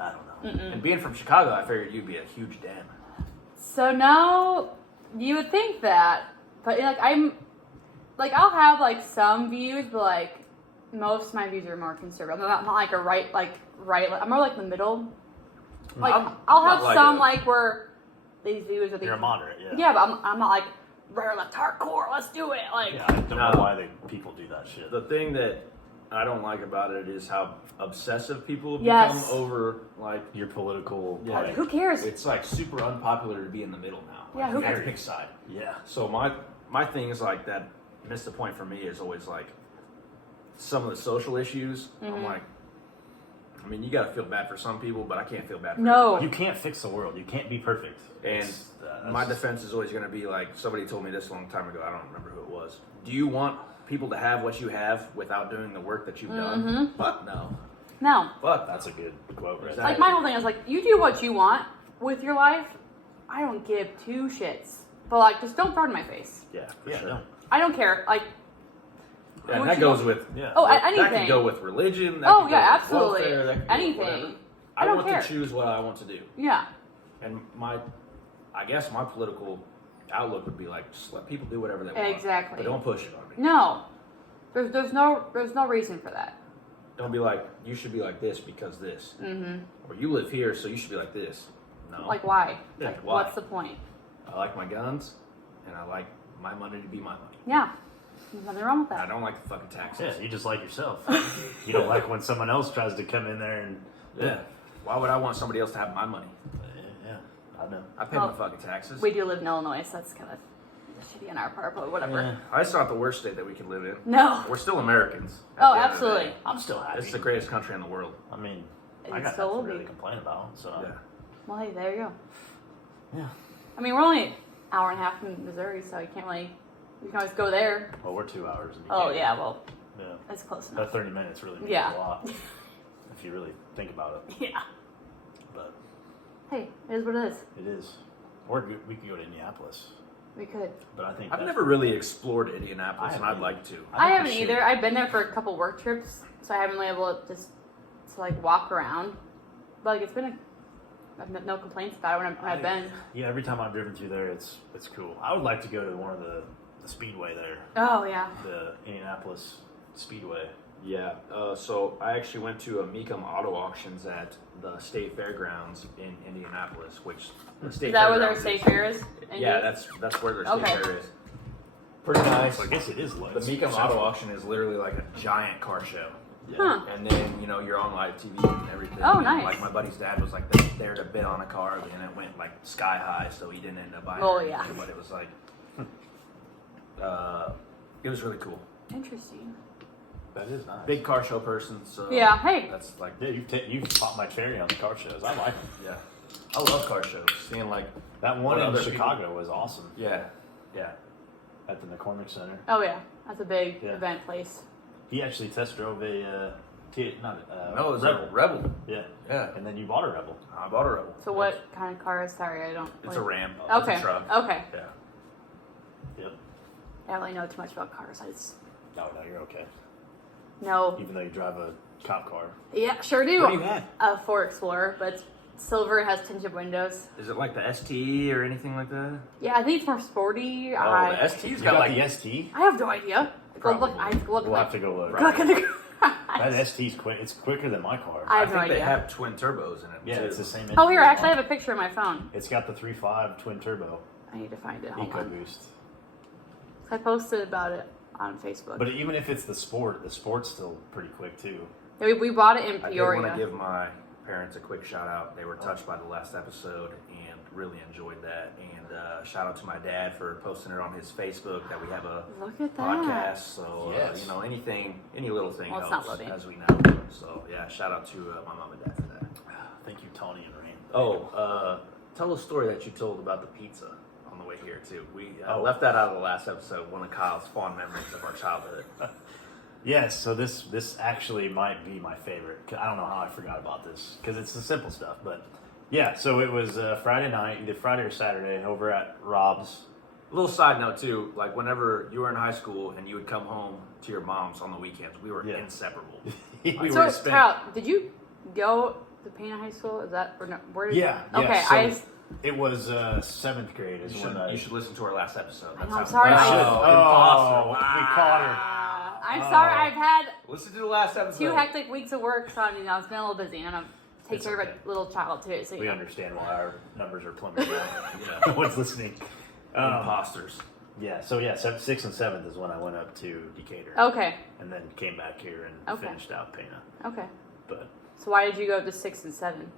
I don't know. And being from Chicago, I figured you'd be a huge den. So now you would think that, but like I'll have like some views, but like most of my views are more conservative. I'm not like a right. I'm more like in the middle. Like I'll have like some like where these views are. You're a moderate, yeah. Yeah, but I'm not like right or left hardcore. Let's do it. Like Yeah, I don't know why people do that shit. The thing that I don't like about it is how obsessive people become Yes. over like Your political, Yeah. like, who cares? it's like super unpopular to be in the middle now. Yeah, Like, who you have to cares? pick side. yeah. So my thing is like that. Missed the point for me is always like some of the social issues. I'm like, I mean, you got to feel bad for some people, but I can't feel bad for No. everybody. You can't fix the world. You can't be perfect. And That's my just- defense is always going to be like, somebody told me this a long time ago. I don't remember who it was. Do you want people to have what you have without doing the work that you've done? Fuck no. No. Fuck That's a good quote, right? Exactly. Like my whole thing is like you do what you want with your life. I don't give two shits. But like just don't throw it in my face. Yeah, for Yeah, sure. no. I don't care. Like Yeah, and What that you goes want- with Yeah. that anything. can go with religion. That Oh, can yeah, go with absolutely. welfare, that can go with Anything. whatever. I don't want care. to choose what I want to do, Yeah. and I guess my political outlook would be like, just let people do whatever they want. Exactly. But don't push it on me. No. There's no reason for that. Don't be like, you should be like this because this, Mm-hmm. or you live here, so you should be like this. No. Like why? Yeah, Like why? what's the point? I like my guns, and I like my money to be my money. Yeah. There's nothing wrong with And I that. don't like the fucking taxes. Yeah, you just like yourself. You don't like when someone else tries to come in there and Yeah. Why would I want somebody else to have my money? yeah, I know. I pay Well, my fucking taxes. We do live in Illinois, so that's kind of shitty on our part, but whatever. Yeah. It's not the worst state that we can live in. No. We're still Americans. at Oh, the end of the absolutely. day. I'm still happy. It's the greatest country in the world. I mean, It I got still nothing will to really be. complain about. So Yeah. Well, hey, there you go. yeah. I mean, we're only an hour and a half from Missouri, so you can't really. You can always go there. Well, we're 2 hours. And you Oh can't- yeah, well, Yeah. that's close That enough. 30 minutes really means Yeah. a lot if you really think about it. Yeah. But Hey, it is what it is. it is. Or we could go to Indianapolis. We could. But I think I've that's- never really explored Indianapolis, I and haven't I'd like to. I think we haven't should. either. I've been there for a couple work trips, so I haven't been able to just to like walk around. But like it's been I've no complaints about it when I've been. Yeah, every time I've driven through there, it's cool. I would like to go to one of the speedway there, Oh yeah. the Indianapolis Speedway. Yeah. So I actually went to a Mecum auto auctions at the state fairgrounds in Indianapolis, which the state Is that where their fairgrounds state is- fair is? Yeah, that's where their state Okay. fair is. Pretty nice. So I guess it is The like Mecum auto auction is literally like a giant car show. Huh. And then, you're on live TV and everything. Oh, And, nice. Like, my buddy's dad was, like, there to bid on a car, and it went, like, sky high, so he didn't end up buying Oh, it. yeah. But it was, like, it was really cool. Interesting. That is nice. Big car show person, so. Yeah, hey. That's, like, Yeah, you've popped my cherry on the car shows. I like them. yeah. I love car shows. Seeing, like, That one What in other Chicago was awesome yeah. Yeah. at the McCormick Center. Oh yeah, that's a big Yeah. event place. He actually test drove a No, it was Rebel. a Rebel. Yeah, Yeah. and then you bought a Rebel. I bought a Rebel. So what kind of car is? Sorry, I don't. It's a Ram. Okay. It's a truck. Okay. Yeah. Yep. I don't really know too much about cars. I just No, you're okay. know. Even though you drive a cop car. Yeah, sure do. What do you have? A Ford Explorer, but it's silver. It has tinted windows. Is it like the ST or anything like that? Yeah, I think it's more sporty. Oh, the ST's You got, got like, the ST? I have no idea. Go look. Probably. I have to look. We'll have to go look. Look in the That garage. ST's quick. It's quicker than my car. I I have no think they idea. have twin turbos in it. Yeah, too. it's the same engine. Oh, here, as actually, I mine. have a picture on my phone. It's got the 3.5 twin turbo I need to find it. Hold on. EcoBoost. I posted about it on Facebook. But even if it's the sport's still pretty quick too. Yeah, we bought it in I did want Peoria. to give my parents a quick shout out. They were touched by the last episode and really enjoyed that. And shout out to my dad for posting it on his Facebook that we have a Look at that. podcast. So Yes. any little thing Well, it's not helps, living. as we know. So yeah, shout out to my mom and dad for that. Thank you, Tony and Rain. Oh, tell a story that you told about the pizza on the way here too. We Oh. left that out of the last episode. One of Kyle's fond memories of our childhood. Yes, so this actually might be my favorite. I don't know how I forgot about this because it's the simple stuff. But yeah, so it was Friday night, either Friday or Saturday, over at Rob's. A little side note too, like whenever you were in high school and you would come home to your mom's on the weekends, we were Yeah. inseparable. We So, were spent- Kyle, did you go to Pana High School? Is that or no? Where did Yeah. Okay, so I just, it was 7th grade is when I. You should listen to our last episode. I know, how- I'm sorry. Oh, imposter. we caught her. I'm sorry. I've had Listen to the last episode. 2 hectic weeks of work, so I mean, I've been a little busy, and I'm take It's care okay. of a little child too. So We yeah. understand why our numbers are plummeting. Yeah. No one's listening. Imposters. Yeah, so yeah, 6th and 7th is when I went up to Decatur. Okay. And then came back here and Okay. finished out Pana. Okay. But So why did you go to 6 and 7?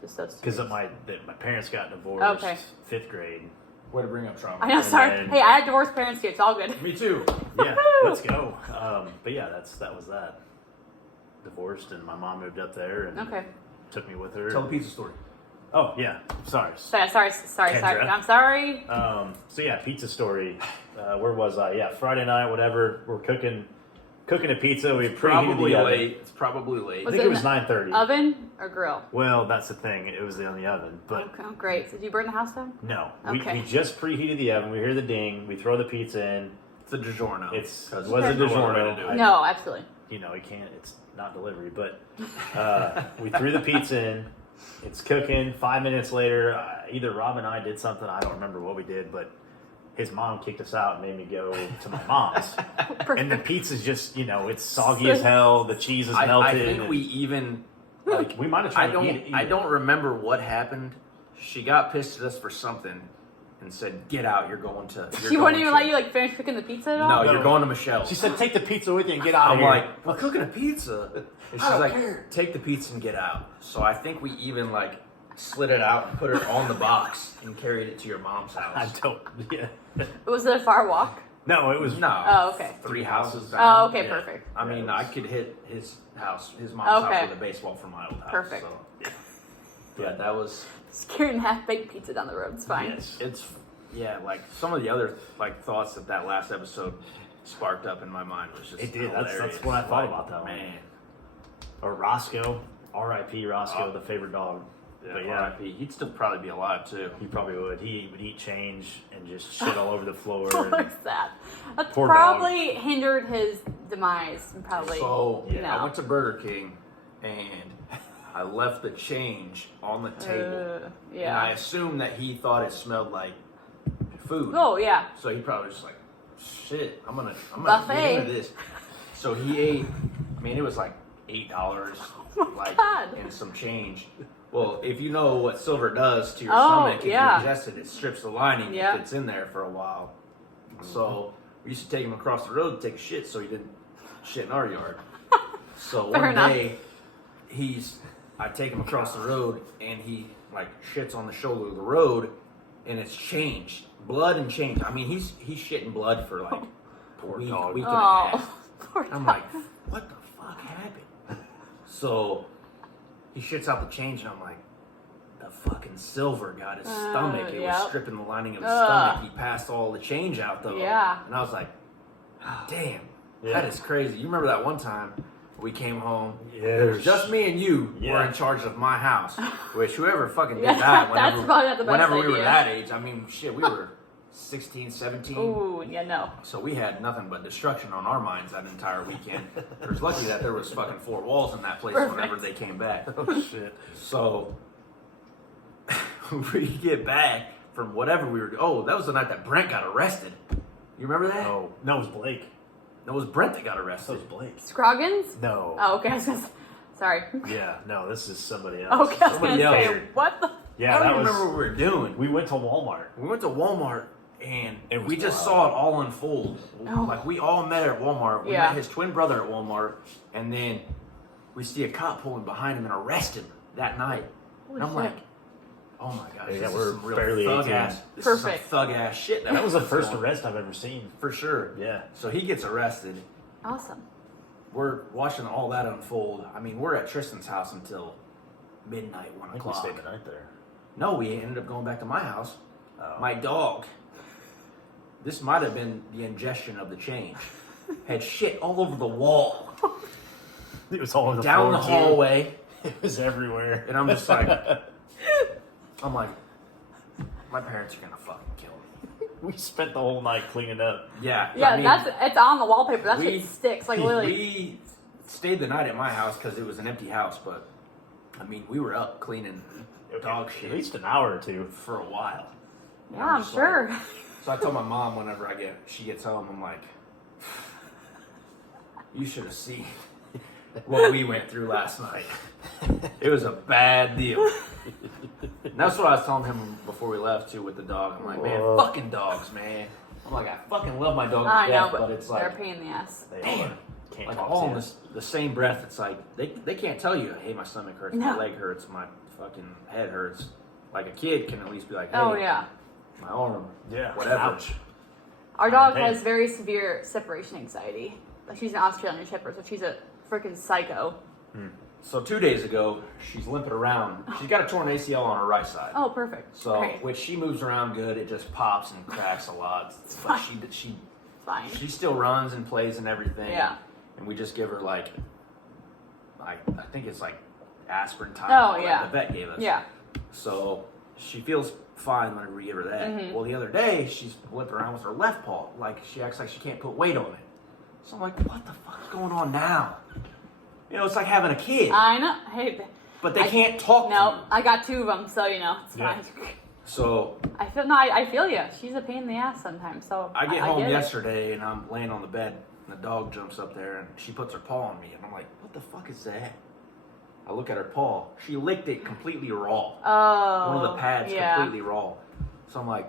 Just those. because two. my parents got divorced Okay. 5th grade. Way to bring up trauma. I know. and Sorry. then- Hey, I had divorced parents too. It's all good. Me too. Yeah, let's go. But yeah, that was that. Divorced, and my mom moved up there and Okay. took me with her. Tell the pizza story. Oh yeah, sorry. Sorry. Kendra. I'm sorry. So yeah, pizza story. Where was I? Yeah, Friday night, whatever. We're cooking a pizza. We preheated Probably the oven. late. It's probably late. I Was think it it was in 9:30. Oven or grill? Well, that's the thing. It was on the oven, but Okay, great. So did you burn the house down? no, Okay. we just preheated the oven. We hear the ding. We throw the pizza in. It's a DiGiorno. It's 'Cause was a there's no other way DiGiorno. to do it. No, absolutely. You know, you can't. It's not delivery, but we threw the pizza in. It's cooking. 5 minutes later, either Rob and I did something. I don't remember what we did, but his mom kicked us out and made me go to my mom's. And the pizza's just, it's soggy as hell. The cheese is I melted. think and we even like we might have I tried don't to eat it. I don't remember what happened. She got pissed at us for something and said, "Get out! You're going to." She wouldn't even let you finish cooking the pizza at all. No, No. you're going to Michelle's. She said, "Take the pizza with you and get out of I'm here." like, "We're cooking a pizza," and she's don't like, care. "Take the pizza and get out." So I think we even slid it out and put it on the box and carried it to your mom's I house. don't. Yeah. Was it a far walk? No, it was. No. Oh, okay. 3 houses down. Oh, okay, Yeah. perfect. I mean, Yeah, it I was- could hit his house, his mom's Okay. house with a baseball from my old house. Perfect. So. Yeah, that was. Just carrying half-baked pizza down the road. It's fine. Yes. It's some of the other thoughts that last episode sparked up in my mind was just It did. That's hilarious. what I thought about that one. man. Or Roscoe, R.I.P. Roscoe, Oh. the favorite dog. But yeah, R.I.P. He'd still probably be alive too. he probably would. He would eat change and just shit all over the floor. What and- was that? That Poor probably hindered his demise. And probably. So you know. I went to Burger King and I left the change on the table. And I yeah. assumed that he thought it smelled like food. Oh yeah. So he probably was just like, shit, I'm gonna Buffet. get into this. So he ate. I mean, it was like $8, God. and some change. Well, if you know what silver does to your Oh, stomach, if yeah. you ingest it, it strips the lining Yeah. if it's in there for a while. So we used to take him across the road to take a shit, so he didn't shit in our yard. So Fair one enough. day, I take him across the road, and he shits on the shoulder of the road, and it's change, blood and change. I mean, he's shitting blood for Poor week, dog. week and a Oh. half. Poor I'm dog. like, what the fuck happened? So he shits out the change, and I'm like, the fucking silver got his stomach. It was yep. stripping the lining of his Ugh. stomach. He passed all the change out though. Yeah. And I was like, damn, Yeah. that is crazy. You remember that one time we came home? Yeah, It was just me and you were Yeah. in charge of my house. Which whoever fucking did Yeah, that that's whenever, probably not the best whenever we were idea. that age, I mean, shit, we were 16, 17. Ooh, yeah, no. So we had nothing but destruction on our minds that entire weekend. It was lucky that there was fucking 4 walls in that place Perfect. whenever they came back. Oh shit. So we get back from whatever we were. Oh, that was the night that Brent got arrested. You remember that? Oh no, it was Blake. No, it was Brent that got So it arrested. was Blake. Scroggins? No. Oh, okay. I was gonna, sorry. Yeah, no, this is somebody else. Okay, I was Somebody gonna say, else. what the? Yeah, I that don't even was. remember what we were doing. We went to Walmart. We went to Walmart and It was we just wild. saw it all unfold. Oh. Like we all met at Walmart. We Yeah. met his twin brother at Walmart, and then we see a cop pulling behind him and arrest him that night. Holy and I'm shit. like, oh my gosh, Yeah, this we're is some real barely thug 18. ass. This is some Perfect. thug ass shit. That was the first going on. arrest I've ever seen. For sure. Yeah. So he gets arrested. Awesome. We're watching all that unfold. I mean, we're at Tristan's house until midnight, 1 I think we o'clock. stayed the night there. No, we ended up going back to my house. Oh. My dog. This might have been the ingestion of the change. Had shit all over the wall, It was all over the down the floor, too. hallway, It was everywhere. and I'm just like, my parents are gonna fucking kill me. We spent the whole night cleaning up. Yeah, Yeah, I mean, it's on the wallpaper. That we- shit sticks. Like literally. we stayed the night at my house because it was an empty house, but I mean, we were up cleaning dog At shit least an hour or two. for a while. And Yeah, I'm just sure. like- so I told my mom whenever she gets home, I'm like, you should have seen what we went through last night. It was a bad deal. And that's what I was telling him before we left too with the dog. I'm like, man, Whoa. fucking dogs, man. I'm like, I fucking love my dog to I know, death, but it's they're a like, pain in the ass. They Damn. all can't like talk all to in you. the same breath. It's like they can't tell you, hey, my stomach hurts, my No. leg hurts, my fucking head hurts. Like a kid can at least be like, hey, Oh yeah. my arm, Yeah. whatever. Ouch. Our dog Hey. has very severe separation anxiety. Like she's an Australian Shepherd, so she's a freaking psycho. So 2 days ago, she's limping around. She's got a torn ACL on her right side. Oh, perfect. So, Great. which she moves around good. It just pops and cracks a lot. But Fine. she still runs and plays and everything. Yeah. And we just give her like I think it's like aspirin time. Oh, that yeah. The vet gave us. Yeah. So she feels fine whenever we give her that. Mhm. Well, the other day she's limping around with her left paw. Like she acts like she can't put weight on it. So I'm like, what the fuck's going on now? You know, it's like having a kid, I know. Hey, but they can't talk to no, you. I got two of them, so you know it's Yeah. fine. So I feel you. She's a pain in the ass sometimes. So I get home get it. yesterday and I'm laying on the bed and the dog jumps up there and she puts her paw on me and I'm like, what the fuck is that? I look at her paw. She licked it completely raw. Oh. One of the pads yeah. completely raw. So I'm like,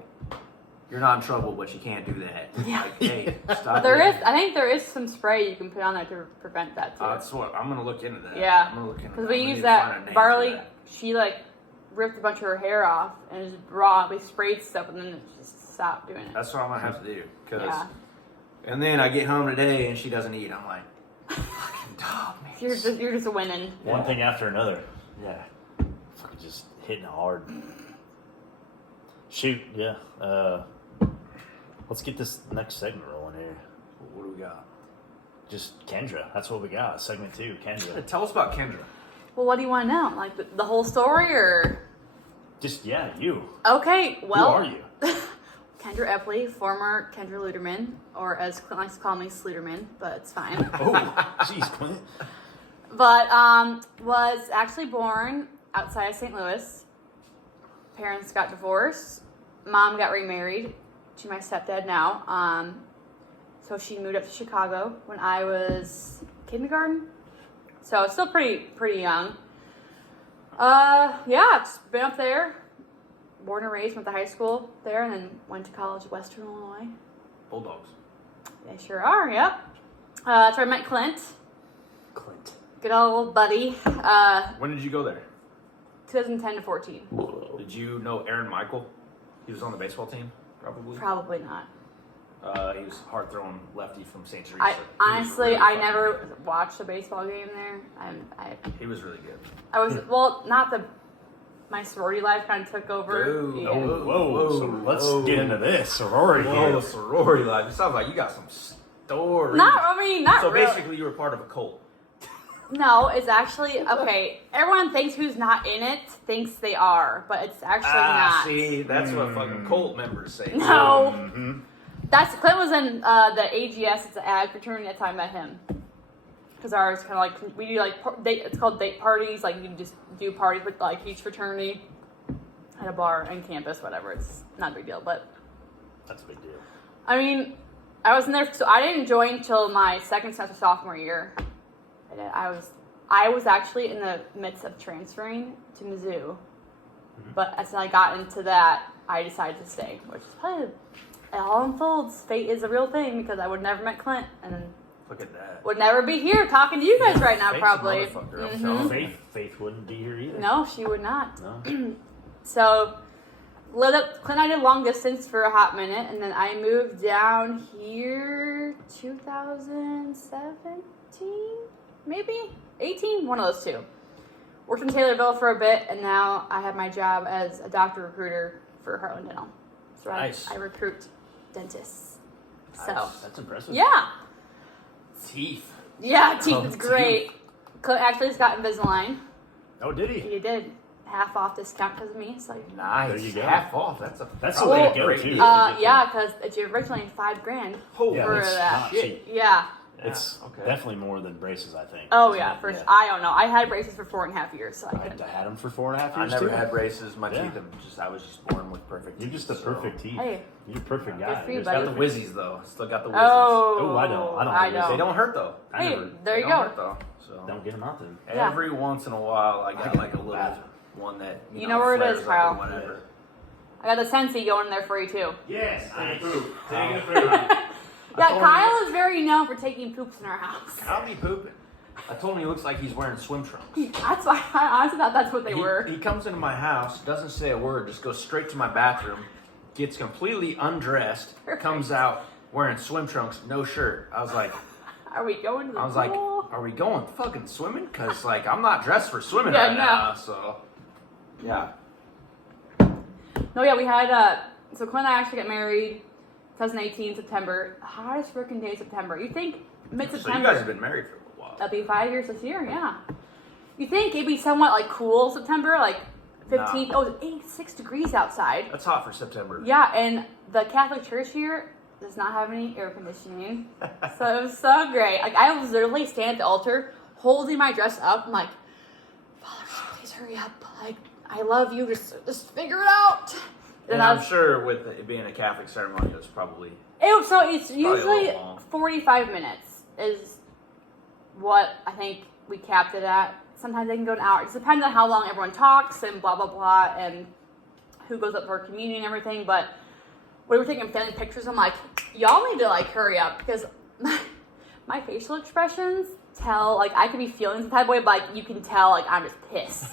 you're not in trouble, but you can't do that. Yeah. Like, hey, stop. But there is. licking. I think there is some spray you can put on there to prevent that too. That's what I'm gonna look into that. Yeah. I'm gonna look into Because that. we I'm gonna use need to find a that name Barley. for that. She like ripped a bunch of her hair off and just raw. We sprayed stuff and then it just stopped doing it. That's what I'm gonna have to do. Cause, Yeah. And then I get home today and she doesn't eat. I'm like, fucking dog, man. You're just winning. One Yeah. thing after another. Yeah. Fucking just hitting it hard. Shoot, yeah. Let's get this next segment rolling here. What do we got? Just Kendra. That's what we got. Segment 2, Kendra. Tell us about Kendra. Well, what do you want to know? Like the whole story, or Just, yeah, you. okay? Well, Who are you? Kendra Epley, former Kendra Luderman, or as Clint likes to call me, Sluderman, but it's fine. Oh, jeez, Clint. But was actually born outside of St. Louis. Parents got divorced. Mom got remarried to my stepdad now. So she moved up to Chicago when I was kindergarten. So still pretty young. Yeah, just been up there. Born and raised, went to high school there, and then went to college at Western Illinois. Bulldogs. They sure are, yep. That's where I met Clint. Clint. Good old buddy. When did you go there? 2010 to 14. Did you know Aaron Michael? He was on the baseball team, probably. Probably not. He was hard throwing lefty from St. Teresa. I He was honestly, really I fucking never good. watched a baseball game there. He was really good. I was well, not the. My sorority life kind of took over. Ooh. Yeah. Oh, Whoa, whoa. So whoa, let's whoa. get into this. Sorority. Whoa, here. sorority life. It sounds like you got some stories. Not So really. basically, you were part of a cult. No, it's actually okay. Everyone thinks who's not in it thinks they are, but it's actually not. See, that's what fucking cult members say. No, Mm-hmm. that's Clint was in the AGS. It's an ag fraternity. That's how I met him. Because ours kind of like we do like it's called date parties. Like you can just do parties with like each fraternity at a bar on campus, whatever. It's not a big deal, but That's a big deal. I mean, I was in there. So I didn't join until my second semester sophomore year. I was actually in the midst of transferring to Mizzou, but as I got into that, I decided to stay, which is probably it all unfolds. Fate is a real thing because I would never met Clint, and then Look at that. Would never be here talking to you guys right now, Faith's a probably. motherfucker, I'm Mhm. telling you. Faith wouldn't be here either. No, she would not. No. So, Clint and I did long distance for a hot minute, and then I moved down here 2017, maybe 18, one of those two. Worked in Taylorville for a bit, and now I have my job as a doctor recruiter for Heartland Dental. So Nice. I recruit dentists. So Nice. That's impressive. yeah, Teeth. teeth Oh, is great. Clint actually just got Invisalign. Oh, did he? He did half off discount because of me. So Nice. There you go. Half off. That's That's that's the a way to go, great too. deal. yeah, because it's originally $5,000 Holy Yeah, for that's that. not cheap. Yeah. It's okay. definitely more than braces, I think. Oh yeah, for Yeah. I don't know. I had braces for 4.5 years, so I I couldn't. had them for 4.5 I years never too. had braces. My Yeah. teeth have I was just born with perfect teeth. You're just a so- perfect teeth. Hey. You're a perfect Good guy. for you, You're Got buddy. the perfect. whizzies though. Still got the whizzies. Oh, Oh, I don't I have know. They don't hurt though. I Hey, never, there you They go. don't hurt though. So don't get them out then. Yeah. every once in a while, I got like a little Wow. one that You know where it flares is, up or Kyle. Whatever. I got the Sensi going in there for you too. Yes, I poop. Taking a poop. Yeah, told Kyle is very known for taking poops in our house. I'll be pooping. I told him he looks like he's wearing swim trunks. That's why I honestly thought that's what they were. He comes into my house, doesn't say a word, just goes straight to my bathroom, gets completely undressed, Perfect. comes out wearing swim trunks, no shirt. I was like, Are we going to the I was like, pool? are we going fucking swimming? Cause like I'm not dressed for swimming Yeah, right no. now. So yeah, No, yeah, we had so Clint and I actually got married 2018 September. Hottest freaking day of September. You think so mid-September? you guys have been married for a while. That'll be 5 years this year, yeah. You think it'd be somewhat like cool September, like 15th? Nah. Oh, it's 86 degrees outside. That's hot for September. Yeah, and the Catholic Church here does not have any air conditioning. So it was so great. Like I was literally standing at the altar holding my dress up. I'm like, Father, please hurry up. Like, I love you. Just figure it out. And I I'm was, sure with it being a Catholic ceremony, it was probably it's a usually little long. 45 minutes is what I think we capped it at. Sometimes they can go an hour. It just depends on how long everyone talks and blah, blah, blah, and who goes up for communion and everything. But when we were taking family pictures, I'm like, y'all need to, like, hurry up because my facial expressions tell, like, I could be feeling some type of way, but, like, you can tell, like, I'm just pissed.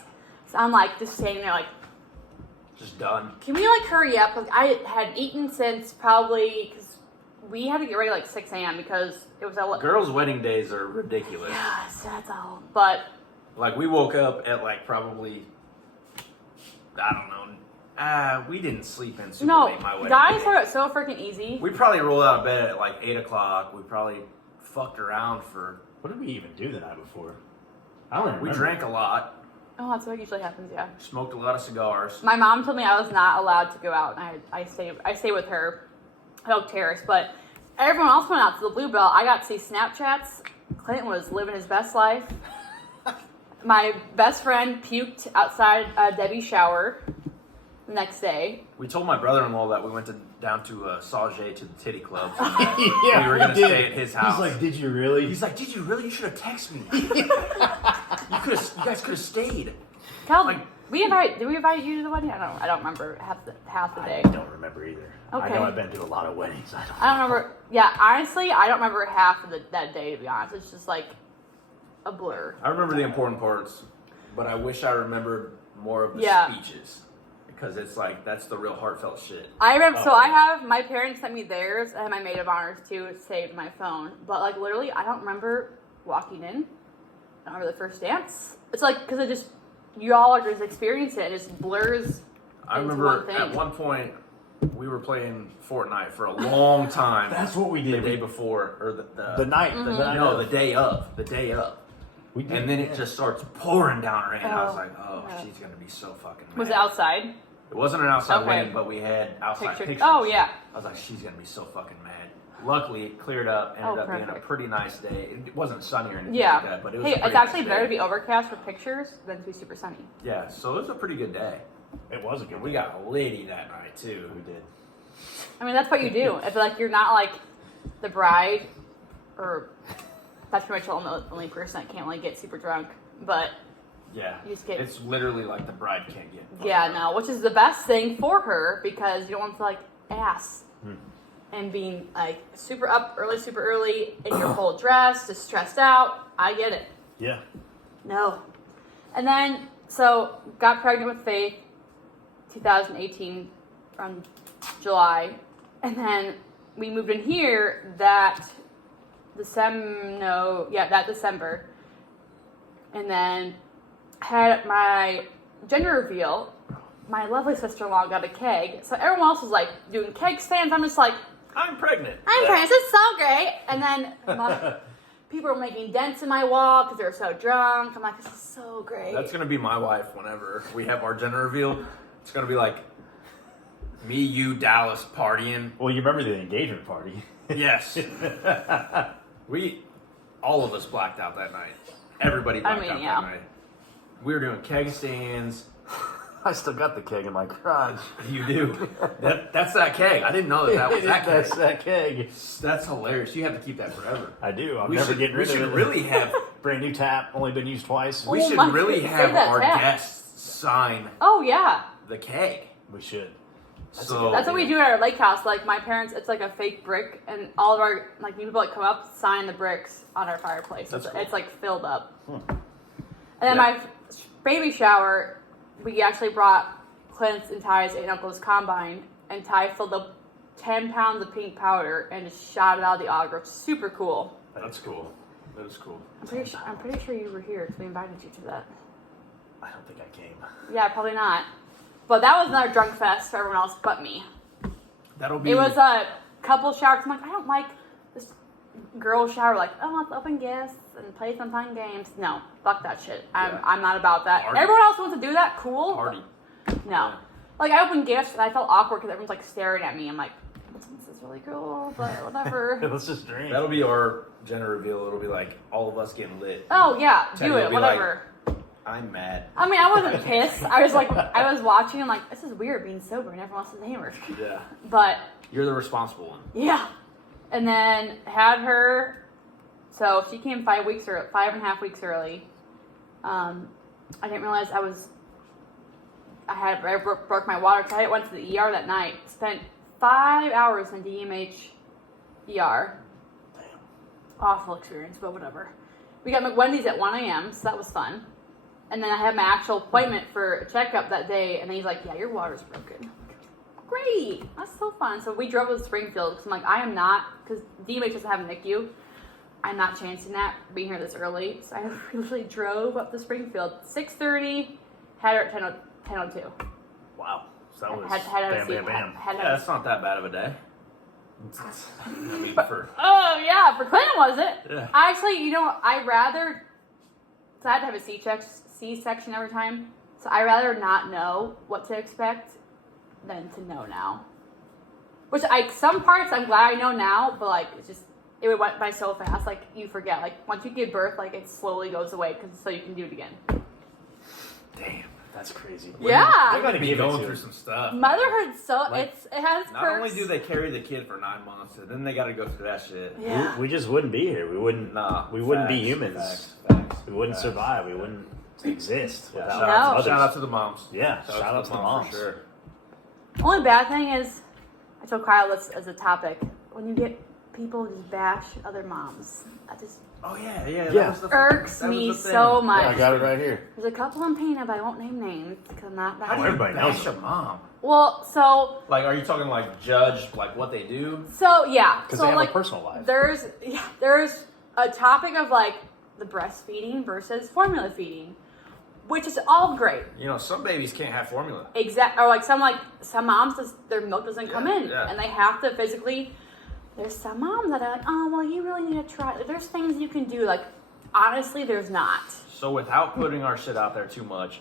So I'm, like, just standing there, like, just done. can we, like, hurry up? Because I had eaten since probably, because we had to get ready, like, 6 a.m. because it was a... Girls' wedding days are ridiculous. Yes, that's all. But... Like we woke up at like probably, I don't know. We didn't sleep in super No, late my wedding guys day. are so freaking easy. We probably rolled out of bed at like 8 o'clock. We probably fucked around for. What did we even do the night before? I don't remember. We drank a lot, Oh, that's what usually happens, yeah. smoked a lot of cigars. My mom told me I was not allowed to go out, and I stay with her at Oak Terrace, but everyone else went out to the Bluebell. I got to see Snapchats. Clinton was living his best life. My best friend puked outside Debbie's shower the next day. We told my brother-in-law that we went down to Sauget to the titty club. And Yeah, we were gonna did. stay at his house. He's like, did you really? He's like, did you really? You should have texted me. You guys could have stayed. Cal, Like- did we invite you to the wedding? I don't remember half the day. I don't remember either. I Okay. know I've been to a lot of weddings. I don't remember. Yeah, honestly, I don't remember half of that day, to be honest. It's just like a blur. I remember the important parts, but I wish I remembered more of the Yeah. speeches because it's like that's the real heartfelt shit. I remember, so Oh. I have, my parents sent me theirs, I have my maid of honors too, saved in my phone. But like literally, I don't remember walking in. I don't remember the first dance. It's like, because it just, you all are just experiencing it. It just blurs I into remember one thing. at one point we were playing Fortnite for a long time. That's what we the did. day before or the The night. Mm-hmm. The night no of. the day of the day of. We did, And then yeah. it just starts pouring down rain. I was Oh, like, oh, yeah. she's gonna be so fucking mad. Was it outside? It wasn't an outside Okay. wedding, but we had outside pictures. Oh, yeah. I was like, she's gonna be so fucking mad. Luckily, it cleared up. Ended Oh, up being a perfect. pretty nice day. It wasn't sunny or anything Yeah. like that, but it was. Hey, a pretty it's actually nice better to day. be overcast for pictures than to be super sunny. Yeah, so it was a pretty good day. It was a good And we day. got a lady that night too. We did. I mean, that's what you do. If like you're not like the bride, or that's pretty much the only person that can't like get super drunk. But Yeah, You just get- it's literally like the bride can't get. yeah, no, which is the best thing for her because you don't want to like ass. and being like super early in your full dress, just stressed out. I get it. Yeah. No. And then, so got pregnant with Faith 2018 from July. And then we moved in here that December. And then had my gender reveal. My lovely sister-in-law got a keg. So everyone else was like doing keg stands. I'm just like, I'm pregnant. I'm pregnant. This is so great. And then people were making dents in my wall because they were so drunk. I'm like, this is so great. That's going to be my wife whenever we have our gender reveal. It's going to be like me, you, Dallas partying. Well, you remember the engagement party. Yes. All of us blacked out that night. Everybody blacked out that night. We were doing keg stands. I still got the keg in my garage. You do. That's that keg. I didn't know that was that keg. That's that keg. That's hilarious. You have to keep that forever. I do. I'm never getting rid of it. We should really have... Brand new tap, only been used twice. We should really have our guests sign the keg. We should. That's what we do at our lake house. Like my parents, it's like a fake brick, and all of our new people come up, sign the bricks on our fireplace. It's like filled up. And then my baby shower, we actually brought Clint's and Ty's and Uncle's combine, and Ty filled up 10 pounds of pink powder and just shot it out of the auger. Super cool. That's cool. That is cool. I'm pretty sure you were here because we invited you to that. I don't think I came. Yeah, probably not. But that was another drunk fest for everyone else but me. It was a couple showers. I'm like, I don't like this girl shower. Like, oh, let's open gifts and play some fun games. No, fuck that shit. I'm not about that. Party. Everyone else wants to do that. Cool. Party. No. Yeah. Like, I opened gifts and I felt awkward because everyone's like staring at me. I'm like, this is really cool, but whatever. Let's just drink. That'll be our gender reveal. It'll be like all of us getting lit. Oh, yeah. Teddy Do will it. be Whatever. I'm mad. I mean, I wasn't pissed. I was watching and like, this is weird being sober and everyone else is hammered. Yeah. But You're the responsible one. yeah. And then had her, so she came 5.5 weeks early. I didn't realize I broke my water tight. Went to the ER that night. Spent 5 hours in DMH ER. Damn. Awful experience, but whatever. We got McWendy's at 1 a.m., so that was fun. And then I had my actual appointment for a checkup that day, and then he's like, yeah, your water's broken. Great. That's so fun. So we drove to Springfield, because I'm like, I am not, because DMH doesn't have a NICU. I'm not chancing that, being here this early. So I literally drove up to Springfield, 6:30, had her at 10:02. Wow. So that was Bam. Yeah, that's not that bad of a day. I mean, Oh, yeah, for Clinton, was it? Yeah. Actually, I had to have a C-section every time, so I rather not know what to expect than to know now. Which, some parts I'm glad I know now, but, like, it went by so fast, like, you forget. Like, once you give birth, like, it slowly goes away, so you can do it again. Damn. That's crazy. Yeah. They're going to be going through some stuff. Motherhood, it has its Not perks. only do they carry the kid for 9 months, and then they got to go through that shit. Yeah. We just wouldn't be here. We wouldn't. We wouldn't be humans. Facts. We wouldn't survive. We wouldn't exist Yeah, without shout out to the moms. Yeah, shout out to the moms. For sure. Only bad thing is, I told Kyle this as a topic, when you get people just bash other moms. Oh, yeah. Yeah. That was the Irks that was me the thing. so much. Yeah, I got it right here. There's a couple in Pena, but I won't name names because I'm not How that. do you Everybody knows bash a mom? Well, so Like, are you talking like judge like what they do? yeah. Because So they have like, a personal life. there's a topic of like the breastfeeding versus formula feeding, which is all great. Some babies can't have formula. Or like some moms, their milk doesn't come in, yeah. and they have to physically. There's some moms that are like, oh well, you really need to try. There's things you can do. Like, honestly, there's not. So without putting our shit out there too much,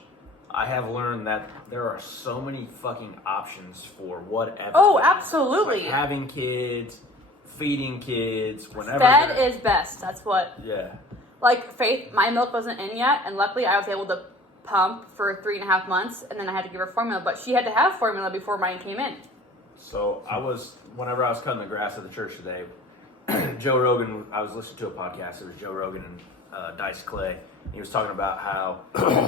I have learned that there are so many fucking options for whatever. Oh, absolutely. Like having kids, feeding kids, whenever. Fed is best. That's what. Yeah. Like, Faith, my milk wasn't in yet, and luckily I was able to pump for 3.5 months, and then I had to give her formula, but she had to have formula before mine came in. So whenever I was cutting the grass at the church today, Joe Rogan, I was listening to a podcast. It was Joe Rogan, and Dice Clay. He was talking about how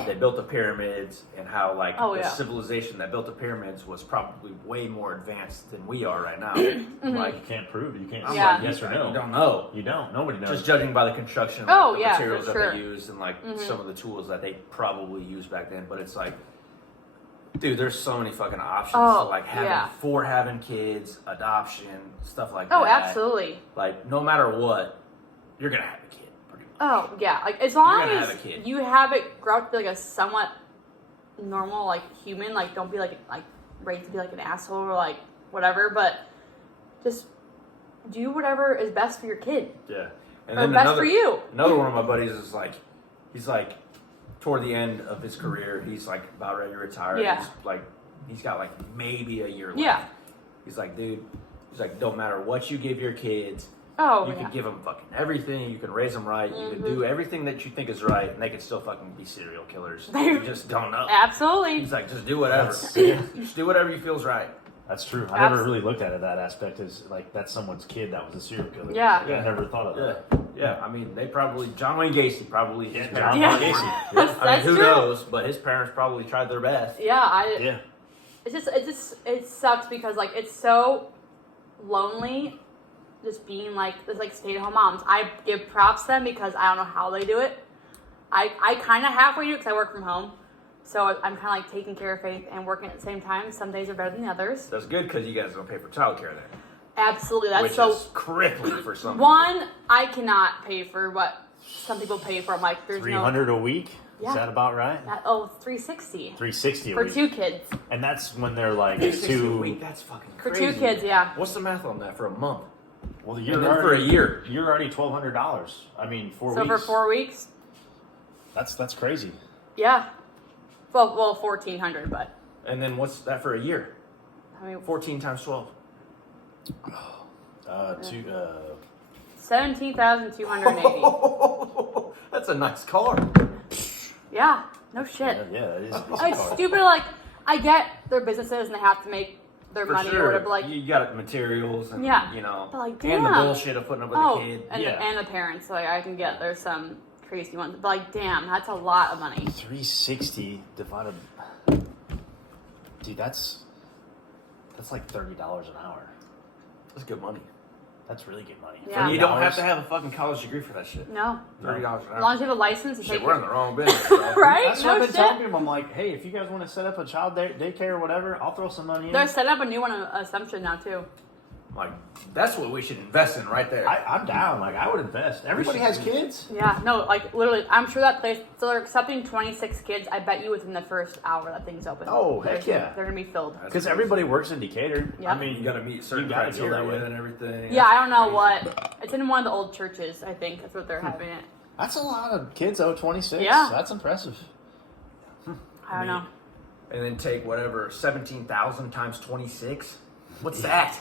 they built the pyramids and how like the civilization that built the pyramids was probably way more advanced than we are right now. Like you can't prove it. You can't say yes or no. You don't know. You don't. Nobody knows. Just judging by the construction, the materials that they used and like some of the tools that they probably used back then. But it's like, dude, there's so many fucking options. Like having kids, adoption, stuff like that. Oh, absolutely. Like no matter what, you're gonna have a kid. Oh, yeah. Like, as long as have you have it grow up to be, like, a somewhat normal, like, human, like, don't be, like, raised to be, like, an asshole or, like, whatever, but just do whatever is best for your kid. Yeah. And or then best for you. Another one of my buddies is, like, he's, like, toward the end of his career, he's, like, about ready to retire. Yeah. He's got, like, maybe a year left. Yeah. He's like, dude, don't matter what you give your kids, you can give them fucking everything. You can raise them right. You can do everything that you think is right, and they can still fucking be serial killers. You just don't know. Absolutely. He's like, just do whatever. Just do whatever you feels right. That's true. I never really looked at it that aspect as like that's someone's kid that was a serial killer. Yeah. I never thought of that. Yeah. I mean, they probably John Wayne Gacy probably. John Wayne Gacy. I mean, who knows? But his parents probably tried their best. Yeah. It sucks because like it's so lonely. Just being like stay-at-home moms. I give props to them because I don't know how they do it. I kind of halfway do it because I work from home. So I'm kind of like taking care of Faith and working at the same time. Some days are better than the others. That's good because you guys don't pay for childcare then. Absolutely. That's Which is crippling for some people. I cannot pay for what some people pay for. I'm like, there's $300 a week? Yeah. Is that about right? $360. $360 a for week. 2 kids. And that's when they're like $260 a week. That's fucking crazy. For 2 kids, yeah. What's the math on that for a month? Well, for a year. You're already $1,200. I mean, 4 weeks. So for 4 weeks? That's crazy. Yeah. Well, 1,400, but. And then what's that for a year? I mean, 14 times 12. 17,280. That's a nice car. Yeah. No shit. Yeah, it is. It's stupid. Like, I get their businesses and they have to make their money or whatever. But like, you got materials and you know, but like, and the bullshit of putting up with a kid. And the parents. Like, I can get there's some crazy ones. But like, damn, that's a lot of money. 360 divided. Dude, that's like $30 an hour. That's good money. That's really good money. Yeah. And you don't have to have a fucking college degree for that shit. No. $30 an hour. As long as you have a license and Shit, we're in the wrong business, bro. Right? That's what I've been telling people. I'm like, hey, if you guys want to set up a child daycare or whatever, I'll throw some money in. They're setting up a new one, Assumption now too. Like, that's what we should invest in right there. I'm down. Like, I would invest. Everybody has kids. Yeah, no, like literally, I'm sure that place. So they're accepting 26 kids. I bet you within the first hour that thing's open. Oh, heck yeah. They're gonna be filled. Because everybody works in Decatur. Yeah. I mean, you got to meet certain criteria and everything. Yeah, I don't know what. It's in one of the old churches. I think that's what they're having it. That's a lot of kids, though. 26. Yeah, that's impressive. I don't know. And then take whatever 17,000 times 26. What's that?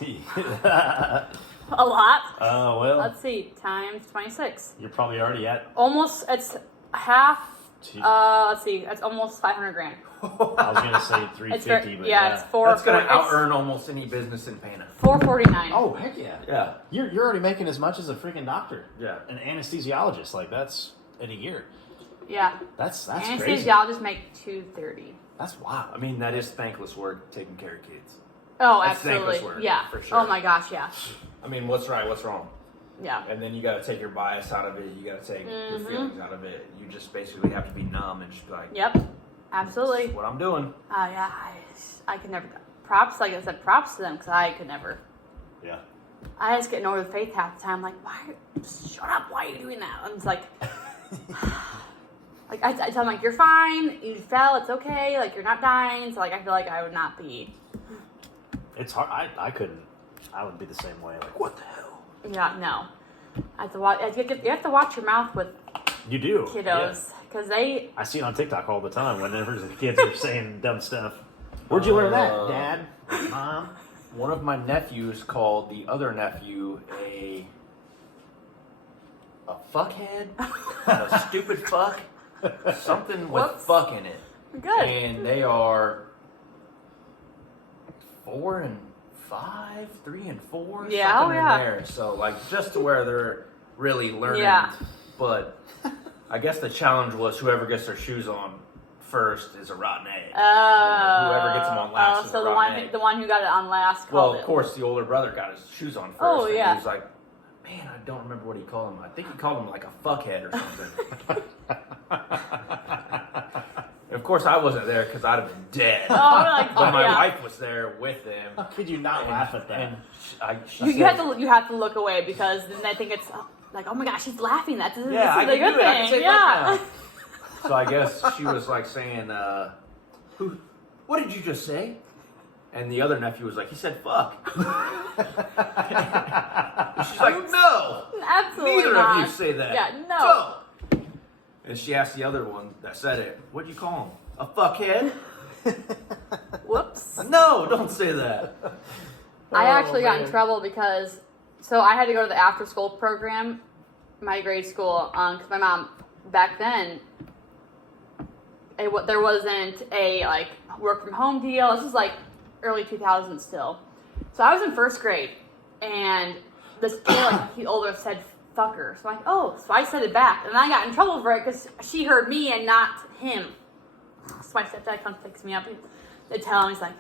A lot. Well. Let's see, times 26. You're probably already at. Almost. It's half. Let's see. That's almost $500,000. I was gonna say 350, but it's four. That's gonna out earn almost any business in Pana. $449. Oh heck yeah! Yeah, you're already making as much as a freaking doctor. Yeah, an anesthesiologist, like that's in a year. Yeah, that's anesthesiologists make $230. That's wild. I mean, that is thankless work taking care of kids. Oh, that's absolutely. Work, yeah. for sure. Oh my gosh, yeah. I mean, what's right, what's wrong? Yeah. And then you got to take your bias out of it. You got to take your feelings out of it. You just basically have to be numb and just be like, yep, absolutely. This is what I'm doing. Yeah, I could never. Props, like I said, props to them because I could never. Yeah. I just get annoyed with Faith half the time. Like, why? Just shut up. Why are you doing that? I'm just like. Like I tell them, like, you're fine. You fell. It's okay. Like, you're not dying. So like, I feel like I would not be. It's hard. I couldn't. I would be the same way. Like, what the hell? Yeah, no. I have to watch. You have to watch your mouth with. You do. Kiddos, because they. I see it on TikTok all the time whenever the kids are saying dumb stuff. Where'd you learn that, Dad? Mom? One of my nephews called the other nephew a fuckhead, a stupid fuck, something with fuck in it. Good. And they are 4 and 5, 3 and 4. Yeah, something in there. So like just to where they're really learning. Yeah. But I guess the challenge was whoever gets their shoes on first is a rotten egg. Whoever gets them on last is so a the rotten one, egg. the one who got it on last Well, called of it. course, the older brother got his shoes on first. Oh, yeah. And he was like, man, I don't remember what he called him. I think he called him like a fuckhead or something. Of course, I wasn't there because I'd have been dead. Oh, like, But my yeah. wife was there with them. How could you not laugh at that? And she You said, have to look away because then they think it's like, oh my gosh, she's laughing. That's Yeah, I this is a can good do it. I can thing. say Yeah. fuck now. So I guess she was like saying, what did you just say? And the other nephew was like, he said fuck. And she's like, no. Absolutely Neither not. of you say that. Yeah, no. Don't. And she asked the other one that said it, what'd you call him? A fuckhead? Whoops. No, don't say that. I actually got in man. trouble because, so I had to go to the after school program, my grade school, because my mom, back then, there wasn't a, like, work from home deal. This was, like, early 2000s still. So I was in first grade, and this kid, like, he older said, fucker. So I'm like, oh, so I said it back. And I got in trouble for it because she heard me and not him. So my stepdad comes picks me up. They tell him, he's like,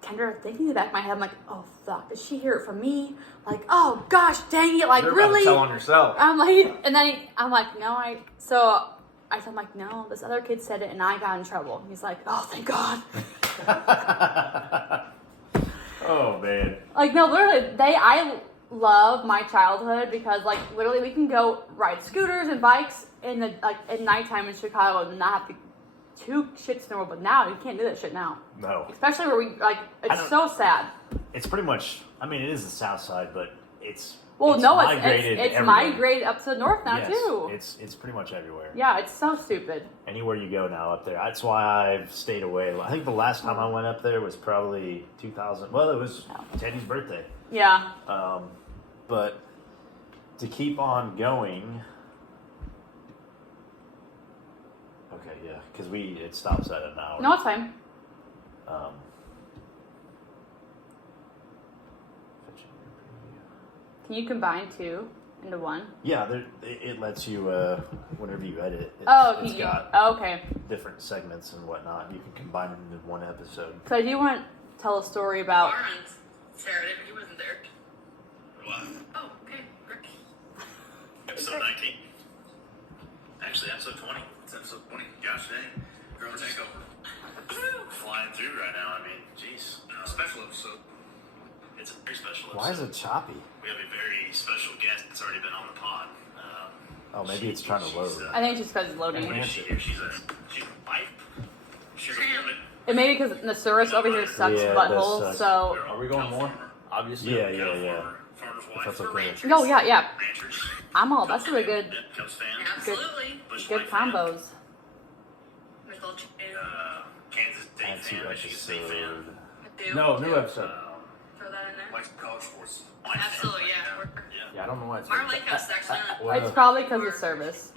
Kendra, thinking in the back of my head, I'm like, oh, fuck, did she hear it from me? Like, oh, gosh, dang it, like, You're about really? to tell on yourself. I'm like, and then I'm like, no, so I said, like, no, this other kid said it, and I got in trouble. He's like, oh, thank God. Oh man. Like, no, literally, I love my childhood because, like, literally, we can go ride scooters and bikes in the, like, at nighttime in Chicago and not have to too shit snow, but now you can't do that shit now. No. Especially where we, like, it's so sad. It's pretty much. I mean, it is the South Side, but it's. Well, it's no, migrated it's everywhere. migrated up to the north now, Yes, too. It's pretty much everywhere. Yeah, it's so stupid. Anywhere you go now up there. That's why I've stayed away. I think the last time I went up there was probably 2000. Well, it was Teddy's birthday. Yeah. But to keep on going. Okay, yeah, because it stops at an hour. No, it's fine. Can you combine two into one? Yeah, it lets you whenever you edit. It's got okay. different segments and whatnot. You can combine them into one episode. So I do want to tell a story about. Sarah, he wasn't there. What? Oh, okay. Rick. Episode 19. Actually, episode 20. It's episode 20. Josh Day. Girl Takeover. Flying through right now. I mean, jeez. Special episode. It's a very special episode. Why is it choppy? We have a very special guest that's already been on the pod. Oh, maybe it's trying to load. I think it's just because it's loading. What is she here? She's a wife. She's a woman. It may be because the service over here sucks Yeah, it does buttholes. suck. So. Are we going more? Obviously. Yeah. Farmer's If wife. that's We're okay. ranchers. No, yeah. Ranchers. I'm all. That's really good. Yep, Cubs fan. Absolutely. Bush Good Light fan. combos. With little chicken. Kansas State Add fan. to Michigan State fan. episode. Do. No, new episode. Throw that in there. Likes college sports. Absolutely, yeah. We're Yeah, I don't know why it's. Mar Lake House actually. Well, It's probably because of service.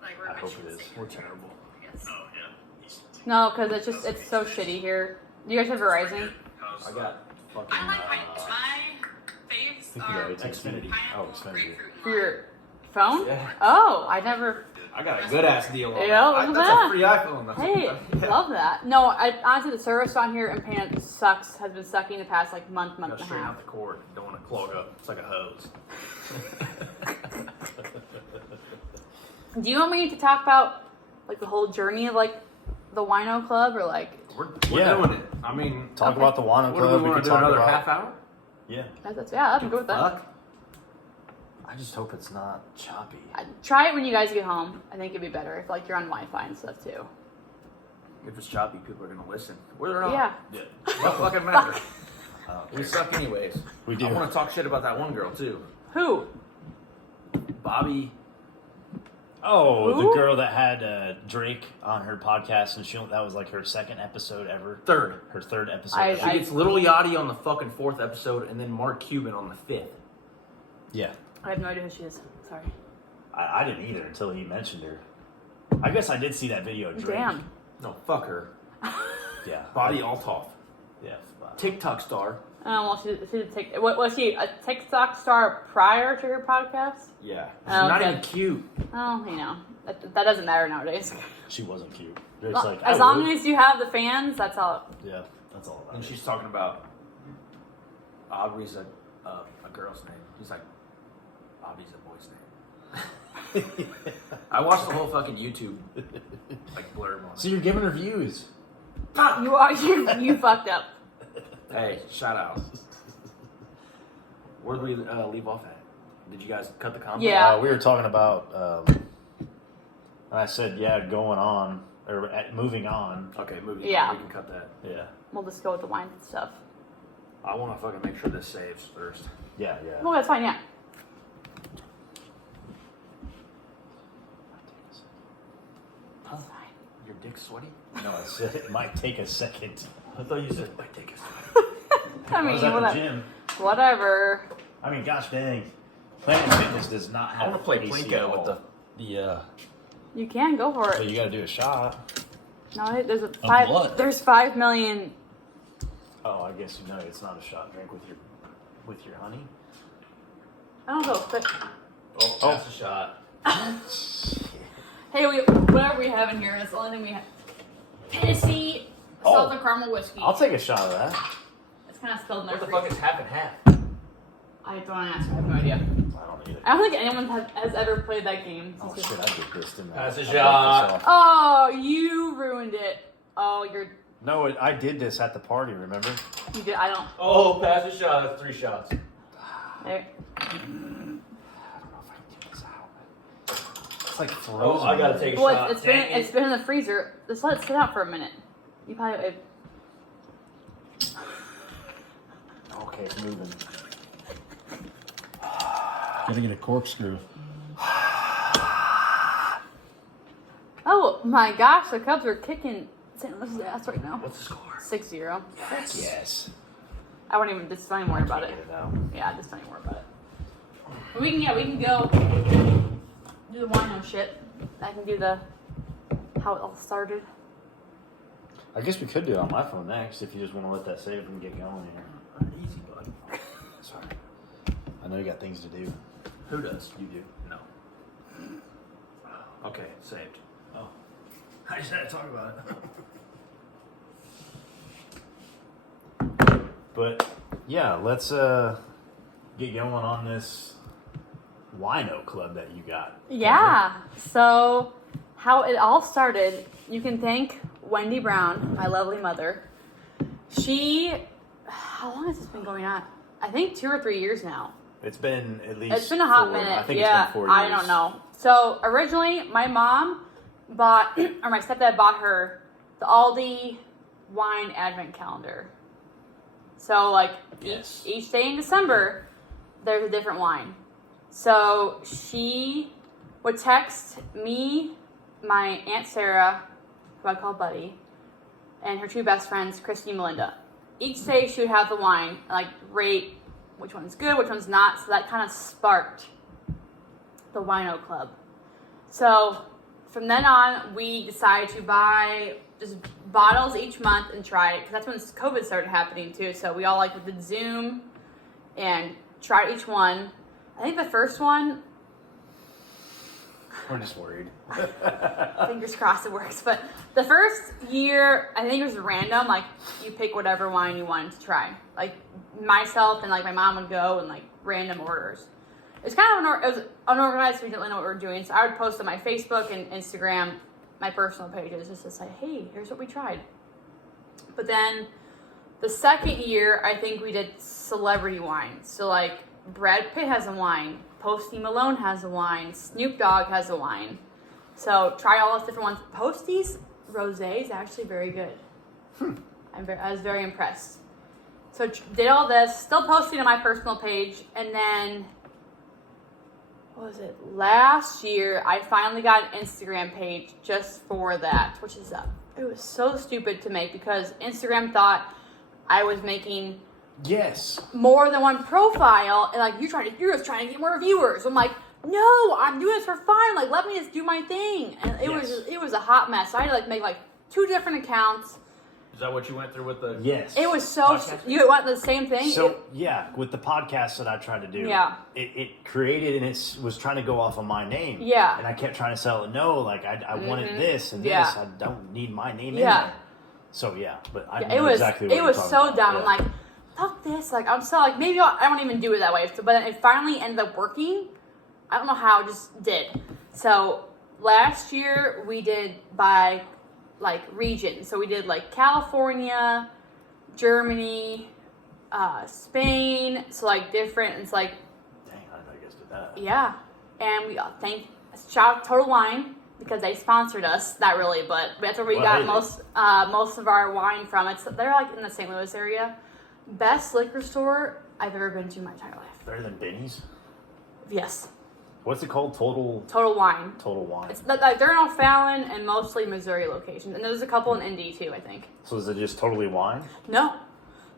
Like we're I hope Michigan it is. State. We're terrible. Yes. Oh, yeah. He's- No, because it's so shitty here. Do you guys have Verizon? How's, I got fucking. I like my faves think you are got it. Xfinity. Oh, pineapple, Xfinity. grapefruit, and For lime. your phone? Yeah. Oh, I never. I got a good ass deal on Yeah, that. look at That's that. a free iPhone. That's Hey, yeah. love that. No, honestly, the service on here in Pan sucks. Has been sucking the past like month Go and a straighten half. out the cord. Don't want to clog up. It's like a hose. Do you want me to talk about like the whole journey of like the Wino Club or like? We're Yeah. doing it. I mean, Talk about the Wano what do Club. we want could to do? talk Another about. half hour? Yeah. Yeah, I'm good with that. Fuck. I just hope it's not choppy. Try it when you guys get home. I think it'd be better if like you're on Wi-Fi and stuff too. If it's choppy, people are gonna listen. Whether or not. Yeah. Yeah. Don't fucking matter. I don't We care. suck anyways. We do. I want to talk shit about that one girl too. Who? Bobby. Oh, Who? the girl that had Drake on her podcast, and that was like her second episode ever. Third. Her third episode. I- ever. She gets Little Yachty on the fucking 4th episode, and then Mark Cuban on the 5th. Yeah. I have no idea who she is. Sorry. I didn't either until he mentioned her. I guess I did see that video of Drake. Damn. No, fuck her. Yeah. Bobby Altoff. Yeah. TikTok star. Well, what was she a TikTok star prior to her podcast? Yeah. She's Oh, not okay. even cute. Oh, that doesn't matter nowadays. She wasn't cute. It's Well, like, as I long would. as you have the fans, that's all. Yeah, that's all about And it. she's talking about Aubrey's a girl's name. He's like, Aubrey's a boy's name. I watched the whole fucking YouTube like blurb on So it. you're giving her views. You fucked up. Hey, shout out. Where'd we leave off at? Did you guys cut the combo? Yeah. We were talking about. I said, yeah, going on or moving on. Okay, moving Yeah. on. We can cut that. Yeah, We'll just go with the wine stuff. I want to fucking make sure this saves first. yeah. Well, that's fine. Yeah. Huh? Your dick's sweaty? No, I said it might take a second. I thought you said it might take a second. I I mean, was at the whatever. gym. Whatever. I mean, gosh dang, Planet Fitness does not I have. want to play AC at Plinko all. with the You can go for So it. you got to do a shot. No, there's what? There's 5 million. Oh, I guess you know it's not a shot drink with your honey. I don't know, but Oh, that's a shot. hey, whatever we have in here is the only thing we have. Tennessee Oh. salted caramel whiskey. I'll take a shot of that. It's kind of spilled in there. What the fuck is half and half? I don't answer. I have no idea. I don't either. I don't think anyone has ever played that game. Oh shit, I did this, didn't I? That's a I broke shot. this off. Oh, you ruined it. Oh, No, I did this at the party. Remember? you did. I don't. Oh, pass a shot. That's 3 shots. There. I don't know if I can get this out. It's like frozen. Oh, I gotta take a Well, shot. it's been Dang it. it's been in the freezer. Just let it sit out for a minute. You probably. Okay, it's moving. Gotta get a corkscrew. Oh my gosh, the Cubs are kicking St. Louis's ass right now. What's the score? 6-0. Yes. I won't even. Just don't even worry about it. Get it out. Yeah, just don't even worry about it. But we can go do the wino shit. I can do the how it all started. I guess we could do it on my phone next if you just want to let that save and get going here. Easy, bud. Sorry. I know you got things to do. Who does? You do. No. Okay, saved. Oh. I just had to talk about it. But yeah, let's get going on this wino club that you got. Yeah. So how it all started, you can thank Wendy Brown, my lovely mother. How long has this been going on? I think 2 or 3 years now. It's been at least. It's been a hot 4. minute. I think yeah, it's been 4 years. I don't know. So originally, my mom bought, or my stepdad bought her the Aldi wine advent calendar. So like Yes. each day in December, there's a different wine. So she would text me, my Aunt Sarah, who I call Buddy, and her 2 best friends, Christy and Melinda. Each day she would have the wine, like rate which one's good, which one's not. So that kind of sparked the Wino Club. So from then on, we decided to buy just bottles each month and try it, because that's when COVID started happening too. So we all like did Zoom and tried each one. I think the first one, We're just worried. fingers crossed it works, but the first year, I think it was random. Like you pick whatever wine you wanted to try. Like myself and like my mom would go and like random orders. It's kind of it was unorganized. So we didn't really know what we were doing. So I would post on my Facebook and Instagram, my personal pages, just to say, "Hey, here's what we tried." But then the second year, I think we did celebrity wines. So like Brad Pitt has a wine, Posty Malone has a wine, Snoop Dogg has a wine. So try all those different ones. Posty's rosé is actually very good. I was very impressed. So did all this, still posting on my personal page, and then what was it? Last year, I finally got an Instagram page just for that, which is it was so stupid to make because Instagram thought I was making Yes. more than one profile, and like you're just trying to get more viewers. I'm like, no, I'm doing this for fun. Like, let me just do my thing. And it Yes. was a hot mess. So I had to like make like 2 different accounts, Is that what you went through with the? Yes. It was so. Podcast? You want the same thing? So yeah, with the podcast that I tried to do, Yeah. it created and it was trying to go off of my name. Yeah. And I kept trying to sell it. No, like I wanted this and this. Yeah. I don't need my name in Yeah. there. So yeah, but I Yeah, know it was exactly what it you're was talking so about. dumb. Yeah. I'm like, fuck this. Like I'm so like maybe I won't even do it that way. So, but it finally ended up working. I don't know how, it just did. So last year we did by like region. So we did like California, Germany, Spain. So like different. It's like dang, I didn't know you guys did that. yeah, and we shout out Total Wine because they sponsored us. Not really, but that's where we Well, got hey. most of our wine from. They're like in the St. Louis area. Best liquor store I've ever been to in my entire life. Better than Benny's. Yes, What's it called? Total Wine. Total Wine. It's like they're in O'Fallon and mostly Missouri locations, and there's a couple in Indy too, I think. So is it just totally wine? No,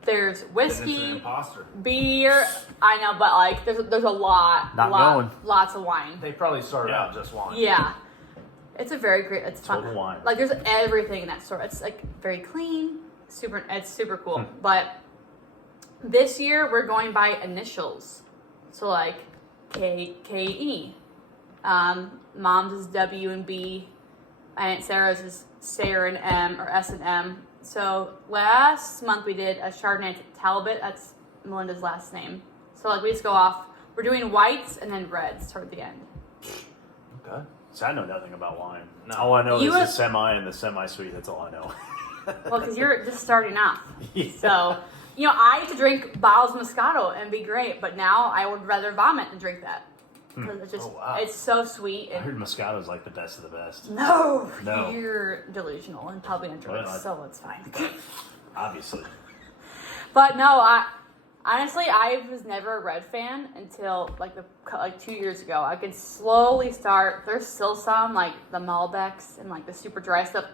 there's Then it's an whiskey, imposter. beer. I know, but like there's a lot, Not going. lots of wine. They probably started Yeah. out just wine. Yeah. It's a very great. It's fun. Total Wine. Like there's everything in that store. It's like very clean. It's super cool. But this year we're going by initials. So like KE. Mom's is W and B. Aunt Sarah's is Sarah and M or S and M. So last month we did a Chardonnay Talbot. That's Melinda's last name. So like we just go off. We're doing whites and then reds toward the end. Okay. So I know nothing about wine. No. All I know You is the have- semi and the semi-sweet. That's all I know. Well, because you're just starting off. Yeah. So, you know, I used to drink bottles of Moscato and be great, but now I would rather vomit than drink that. Because it's just, Oh, wow. it's so sweet. I And heard Moscato's like the best of the best. no, No. you're delusional and probably on drugs, Well, so it's fine. Obviously. But no, I was never a red fan until like 2 years ago. I could slowly start. There's still some like the Malbecs and like the super dry stuff.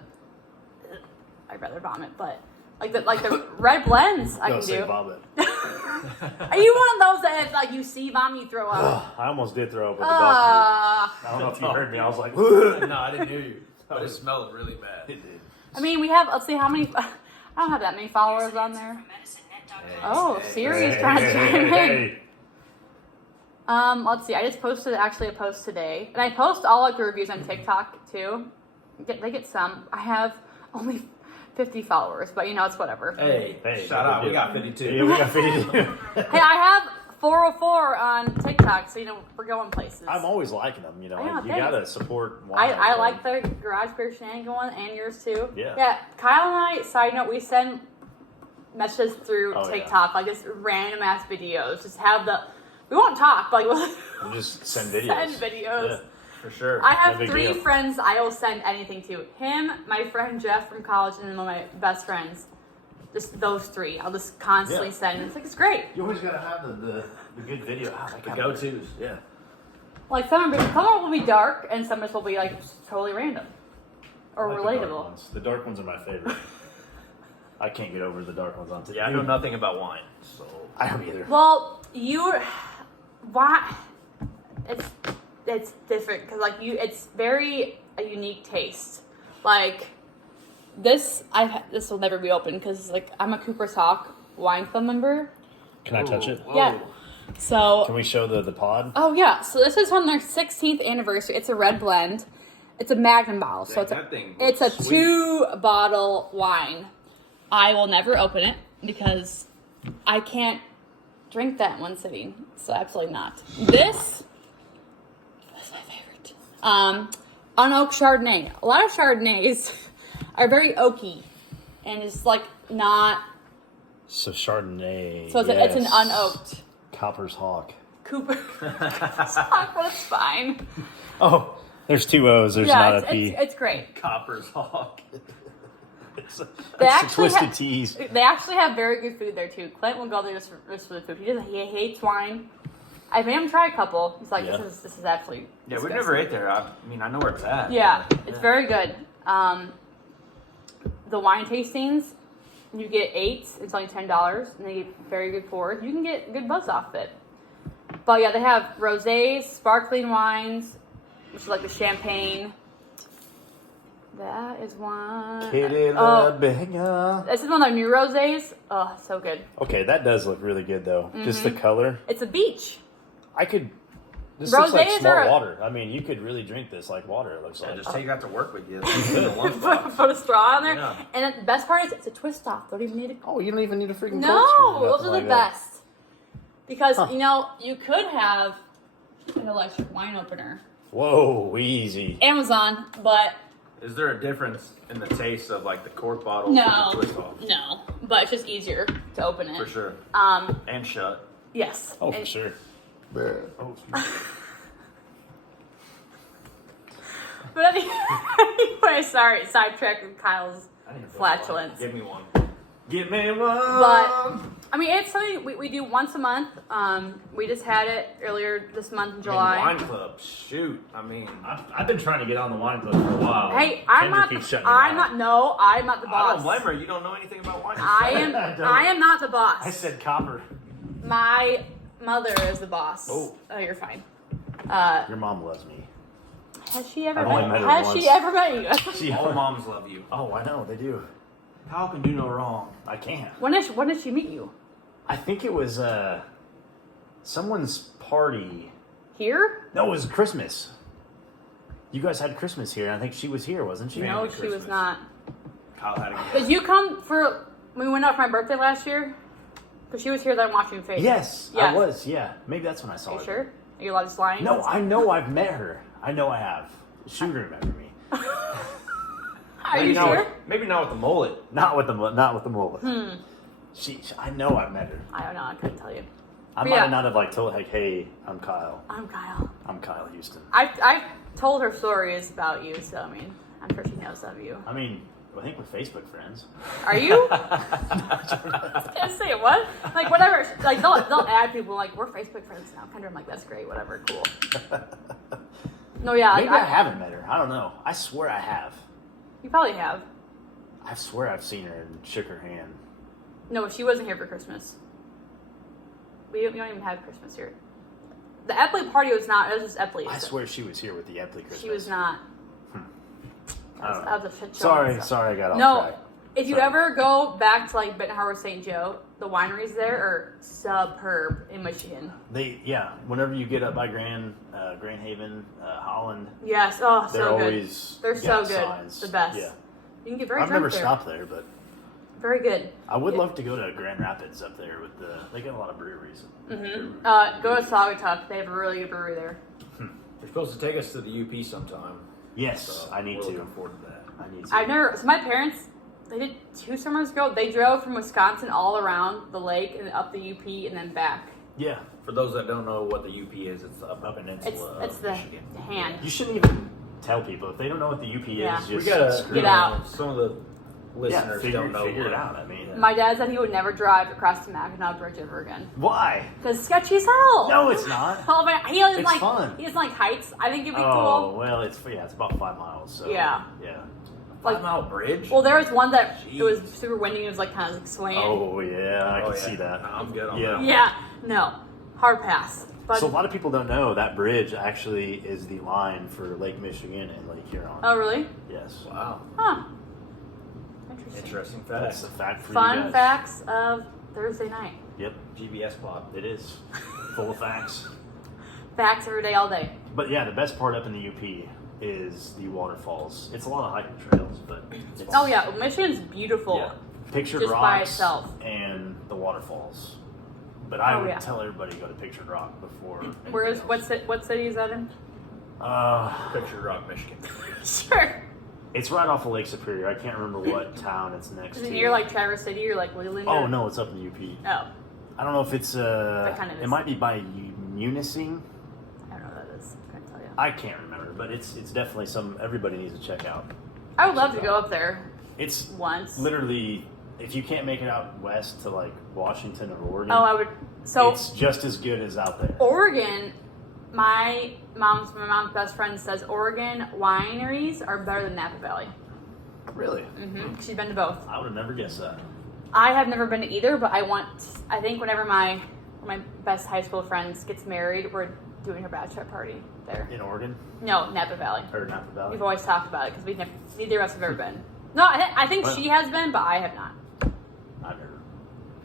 I'd rather vomit, but like the red blends I Don't can say do. vomit. Are you one of those that like you see vomit, you throw up? I almost did throw up with the dog food. I don't know if you heard me. I was like, No, I didn't hear you. But it smelled really bad. it did. I mean, we have. Let's see how many. I don't have that many followers on there. Oh, Siri's trying to chime in. Hey. Let's see. I just posted actually a post today, and I post all like the reviews on TikTok too. They get some. I have only 50 followers, but you know it's whatever. Hey, shout out. We got 52. Yeah, we got 52. Hey, I have 404 on TikTok, so you know we're going places. I'm always liking them, you know. I know, You thanks. gotta support wine. I like the Garage Beer Shenanigan one and yours too. Yeah. Yeah. Kyle and I, side note, we send messages through Oh, yeah. TikTok, like just random ass videos. Just have we won't talk, but we'll We'll just send videos. send videos. Yeah. For sure. I have No big 3 deal. friends I will send anything to. Him, my friend Jeff from college, and then one of my best friends. Just those 3. I'll just constantly Yeah. send. It's like, it's great. You always gotta have the good video. The go-tos. Yeah. Like, some of it will be dark, and some of it will be, like, just totally random. Or I like the dark relatable. ones. The dark ones are my favorite. I can't get over the dark ones on TV. Yeah, I know nothing about wine, so. I don't either. Well, why? It's different because like it's very a unique taste. Like this will never be open because like I'm a Cooper's Hawk wine club member. Can I touch it? Whoa. Yeah. So Can we show the pod? oh yeah, so this is from their 16th anniversary. It's a red blend. It's a Magnum bottle, so Dang, that thing it's a looks sweet. 2-bottle wine. I will never open it because I can't drink that in one sitting. So absolutely not. This is my favorite. Unoaked Chardonnay. A lot of Chardonnays are very oaky and it's like not. So Chardonnay. So it's an unoaked Copper's Hawk. Cooper. But it's fine. Oh, there's 2 O's. There's Yeah, not a P. it's great. Copper's Hawk. It's They the actually twisted ha- teas. They actually have very good food there too. Clint will go there just for the food. He hates wine. I made him try a couple. He's like, Yeah. this is absolutely. Yeah, we've disgusting. never ate there. I mean, I know where it's at. Yeah, it's very good. The wine tastings, you get 8. It's only $10, and they get very good pours. You can get good buzz off it. But yeah, they have rosés, sparkling wines, which is like the champagne, That is one. Kitty Oh, Benga. this is one of their new rosés. Oh, so good. Okay, that does look really good though. Just the color. It's a beach. I could. This looks like Rosés smart are- water. I mean, you could really drink this like water. It looks Yeah, like. just take that to work with you. It's in a lunchbox. Put a straw in there. Yeah. And the best part is it's a twist off. Don't even need a. Oh, you don't even need a freaking. No, corkscrew, those nothing are like the that. best. Because, you know, you could have an electric wine opener. Whoa, easy. Amazon, but Is there a difference in the taste of like the cork bottles no. and the twist off? No. But it's just easier to open it. For sure. And shut. Yes. Oh, for And- sure. Oh, But anyway, sorry, sidetracked with Kyle's I need a flatulence. Give me one. Give me one. But I mean, it's something we do once a month. We just had it earlier this month in July. Wine club. Shoot. I mean, I've been trying to get on the wine club for a while. Hey, I'm Kendra not. keeps shutting me I'm down. not. No, I'm not the I boss. don't blame her. You don't know anything about wine. I am. I don't. I am not the boss. I said copper. My mother is the boss. Oh. You're fine. Your mom loves me. Has she ever I've only met? met her Has once. she ever met you? She, All moms love you. oh, I know they do. How can do no wrong? I can't. When did she meet you? I think it was someone's party. Here? No, it was Christmas. You guys had Christmas here, and I think she was here, wasn't she? No, Family she was Christmas. not. Kyle had a guess. Did you come for when we went out for my birthday last year? Because she was here. That I'm watching face. Yes, Yes. I was. Yeah, maybe that's when I saw Are you her. sure? Are you allowed to slide? No, I know I've met her. I know I have. She would remember me. Are you Maybe not sure? with- maybe not with the mullet. Not with the mullet. I know I've met her. I don't know. I couldn't tell you. I But might yeah. have not have like told like, hey, I'm Kyle. I'm Kyle. I'm Kyle Houston. I told her stories about you, so I mean, I'm sure she knows of you. I mean, I think we're Facebook friends. Are you? I was gonna say what? Like whatever. Like they'll add people like we're Facebook friends now. Kendra, I'm like that's great. Whatever. Cool. No, yeah. Maybe I haven't met her. I don't know. I swear I have. You probably have. I swear I've seen her and shook her hand. No, she wasn't here for Christmas. We don't even have Christmas here. The Epley party was not. It was just Epley. I swear she was here with the Epley Christmas. She was not. I don't know. That was a shit show. Sorry, So- I got off No, track. if you Sorry. ever go back to like Benton Harbor, St. Joe, the wineries there are superb in Michigan. Whenever you get up by Grand Haven, Holland, Yes, oh, they're so good. always They're so got good. signs. The best. Yeah, You can get very I've drunk never there. stopped there, but Very good. I would love to go to Grand Rapids up there with they got a lot of breweries. Go to Saugatuck. They have a really good brewery there. You're supposed to take us to the UP sometime. Yes, So I need we're to. Looking forward to that. I need to. I've never. So my parents, they did 2 summers ago. They drove from Wisconsin all around the lake and up the UP and then back. Yeah, For those that don't know what the UP is, it's the upper It's peninsula it's of the Michigan. hand. you shouldn't even tell people if they don't know what the UP Yeah. is. We Just gotta screw Get it. out. Some of the listeners don't know. figure it what- out. I mean, My dad said he would never drive across the Mackinac Bridge ever again why? because it's sketchy as hell. No, it's not. Oh, but he doesn't It's like. fun. He doesn't like heights. I think it'd be Oh cool. well, it's about 5 miles. So Yeah. yeah. 5-mile bridge. Well, there was one that it was Jeez. super windy. It was like kind of like swaying. Oh yeah, I Oh, can yeah. see that. I'm good on Yeah. that. Yeah, no, hard pass. But So a lot of people don't know that bridge actually is the line for Lake Michigan and Lake Huron. oh really? Yes. Wow. Huh. Interesting. Interesting That's fact. the fact for you Fun guys. facts of Thursday night. Yep, GBS plot. it is full of facts. Facts every day, all day. But yeah, the best part up in the UP is the waterfalls. It's a lot of hiking trails, but it's, Oh yeah, Michigan's beautiful. yeah, Pictured Just Rocks by itself. and the waterfalls. But I Oh, would yeah. tell everybody to go to Pictured Rock before. Where is anything else. what city is that in? Picture Rock, Michigan. Sure. It's right off of Lake Superior. I can't remember what town it's next Is to. it near like Traverse City or like Leland? Oh or- no, it's up in the UP. Oh, I don't know if it's kind of it is. might be by Munising. I don't know what that is. Couldn't tell you. I can't remember, but it's definitely everybody needs to check out. I would love to go up there It's once. literally, if you can't make it out west to like Washington or Oregon, Oh, I would. So it's just as good as out there. Oregon, my mom's best friend says Oregon wineries are better than Napa Valley. Really? She's been to both. I would have never guessed that. I have never been to either, but I think whenever my best high school friends gets married, we're doing her bachelor party there. In Oregon No, Napa Valley. or Napa Valley? We've always talked about it because neither of us have ever been. No, I think Well- she has been, but I have not. I've never.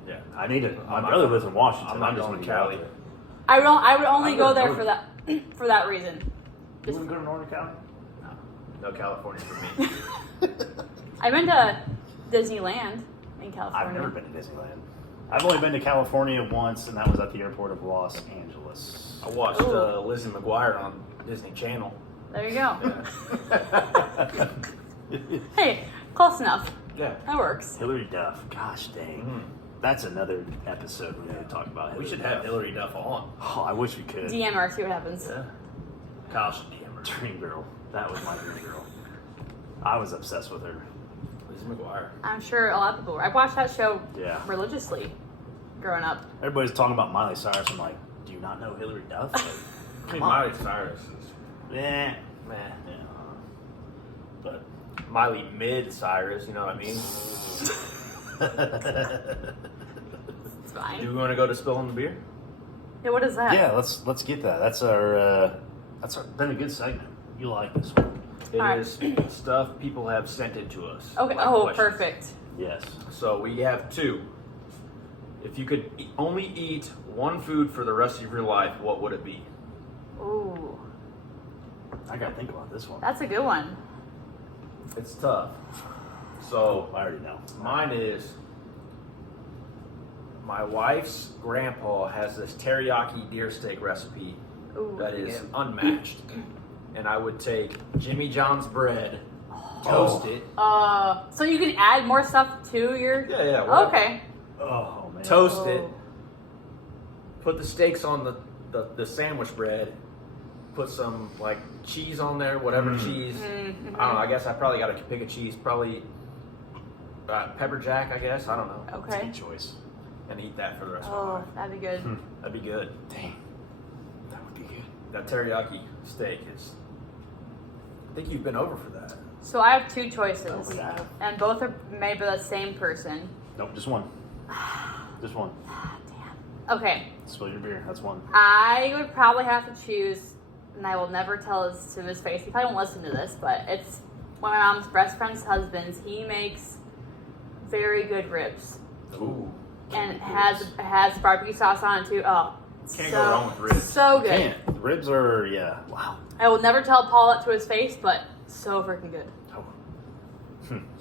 Yeah. I need it. My I'm not brother going- lives in Washington. I'm not I just going want to to Cali. I would only I've go never there known. for that for that reason. You wouldn't go to Northern Cali? No California for me. I've been to Disneyland in California. I've never been to Disneyland. I've only been to California once, and that was at the airport of Los Angeles. I watched Ooh. Lizzie McGuire on Disney Channel. There you go. Yeah. Hey, close enough. Yeah. That works. Hillary Duff. Gosh dang. Mhm. That's another episode we need to talk about. We Hillary should Duff. have Hillary Duff on. Oh, I wish we could. DM her, see what happens. Yeah. Kyle should DM her. Dream girl. That was my dream girl. I was obsessed with her. Lizzie McGuire. I'm sure a lot of people were. I watched that show Yeah. religiously growing up. Everybody's talking about Miley Cyrus. I'm like, do you not know Hillary Duff? Like, I mean, come on. Miley Cyrus is Eh. meh. Yeah. But Miley Mid Cyrus, you know what I mean? It's fine. Do we want to go to spilling the beer? Yeah, what is that? yeah, let's get that. That's been a good segment. You like this one? It All right. is stuff people have sent it to us. Okay. like Oh, questions. perfect. Yes. So we have two. If you could only eat one food for the rest of your life, what would it be? Ooh, I gotta think about this one. that's a good one. It's tough. Oh, So I already know. mine is my wife's grandpa has this teriyaki deer steak recipe Ooh, that is good. unmatched. And I would take Jimmy John's bread, toast it, So you can add more stuff to your. yeah, whatever. Okay. Oh man. Toast it, Oh. put the steaks on the sandwich bread, put some like cheese on there, whatever cheese. Mhm. I don't know. I guess I probably got to pick a cheese, probably pepper jack. I guess I don't know, Okay. Good choice. and eat that for the rest of my Oh, life. that'd be good. That'd be good. Dang. That would be good. That teriyaki steak is. I think you've been over for that. So I have two choices, Oh, we have. and both are made by the same person. Nope, just one. Just one. Damn. Okay. Spill your beer. That's one. I would probably have to choose, and I will never tell this to his face. He probably won't listen to this, but it's one of my mom's best friend's husbands. He makes very good ribs, Ooh. and it has barbecue sauce on it too. Oh, Can't so, go wrong with ribs. So good. Can't. The ribs are wow. I will never tell Paul it to his face, but so freaking good. Oh.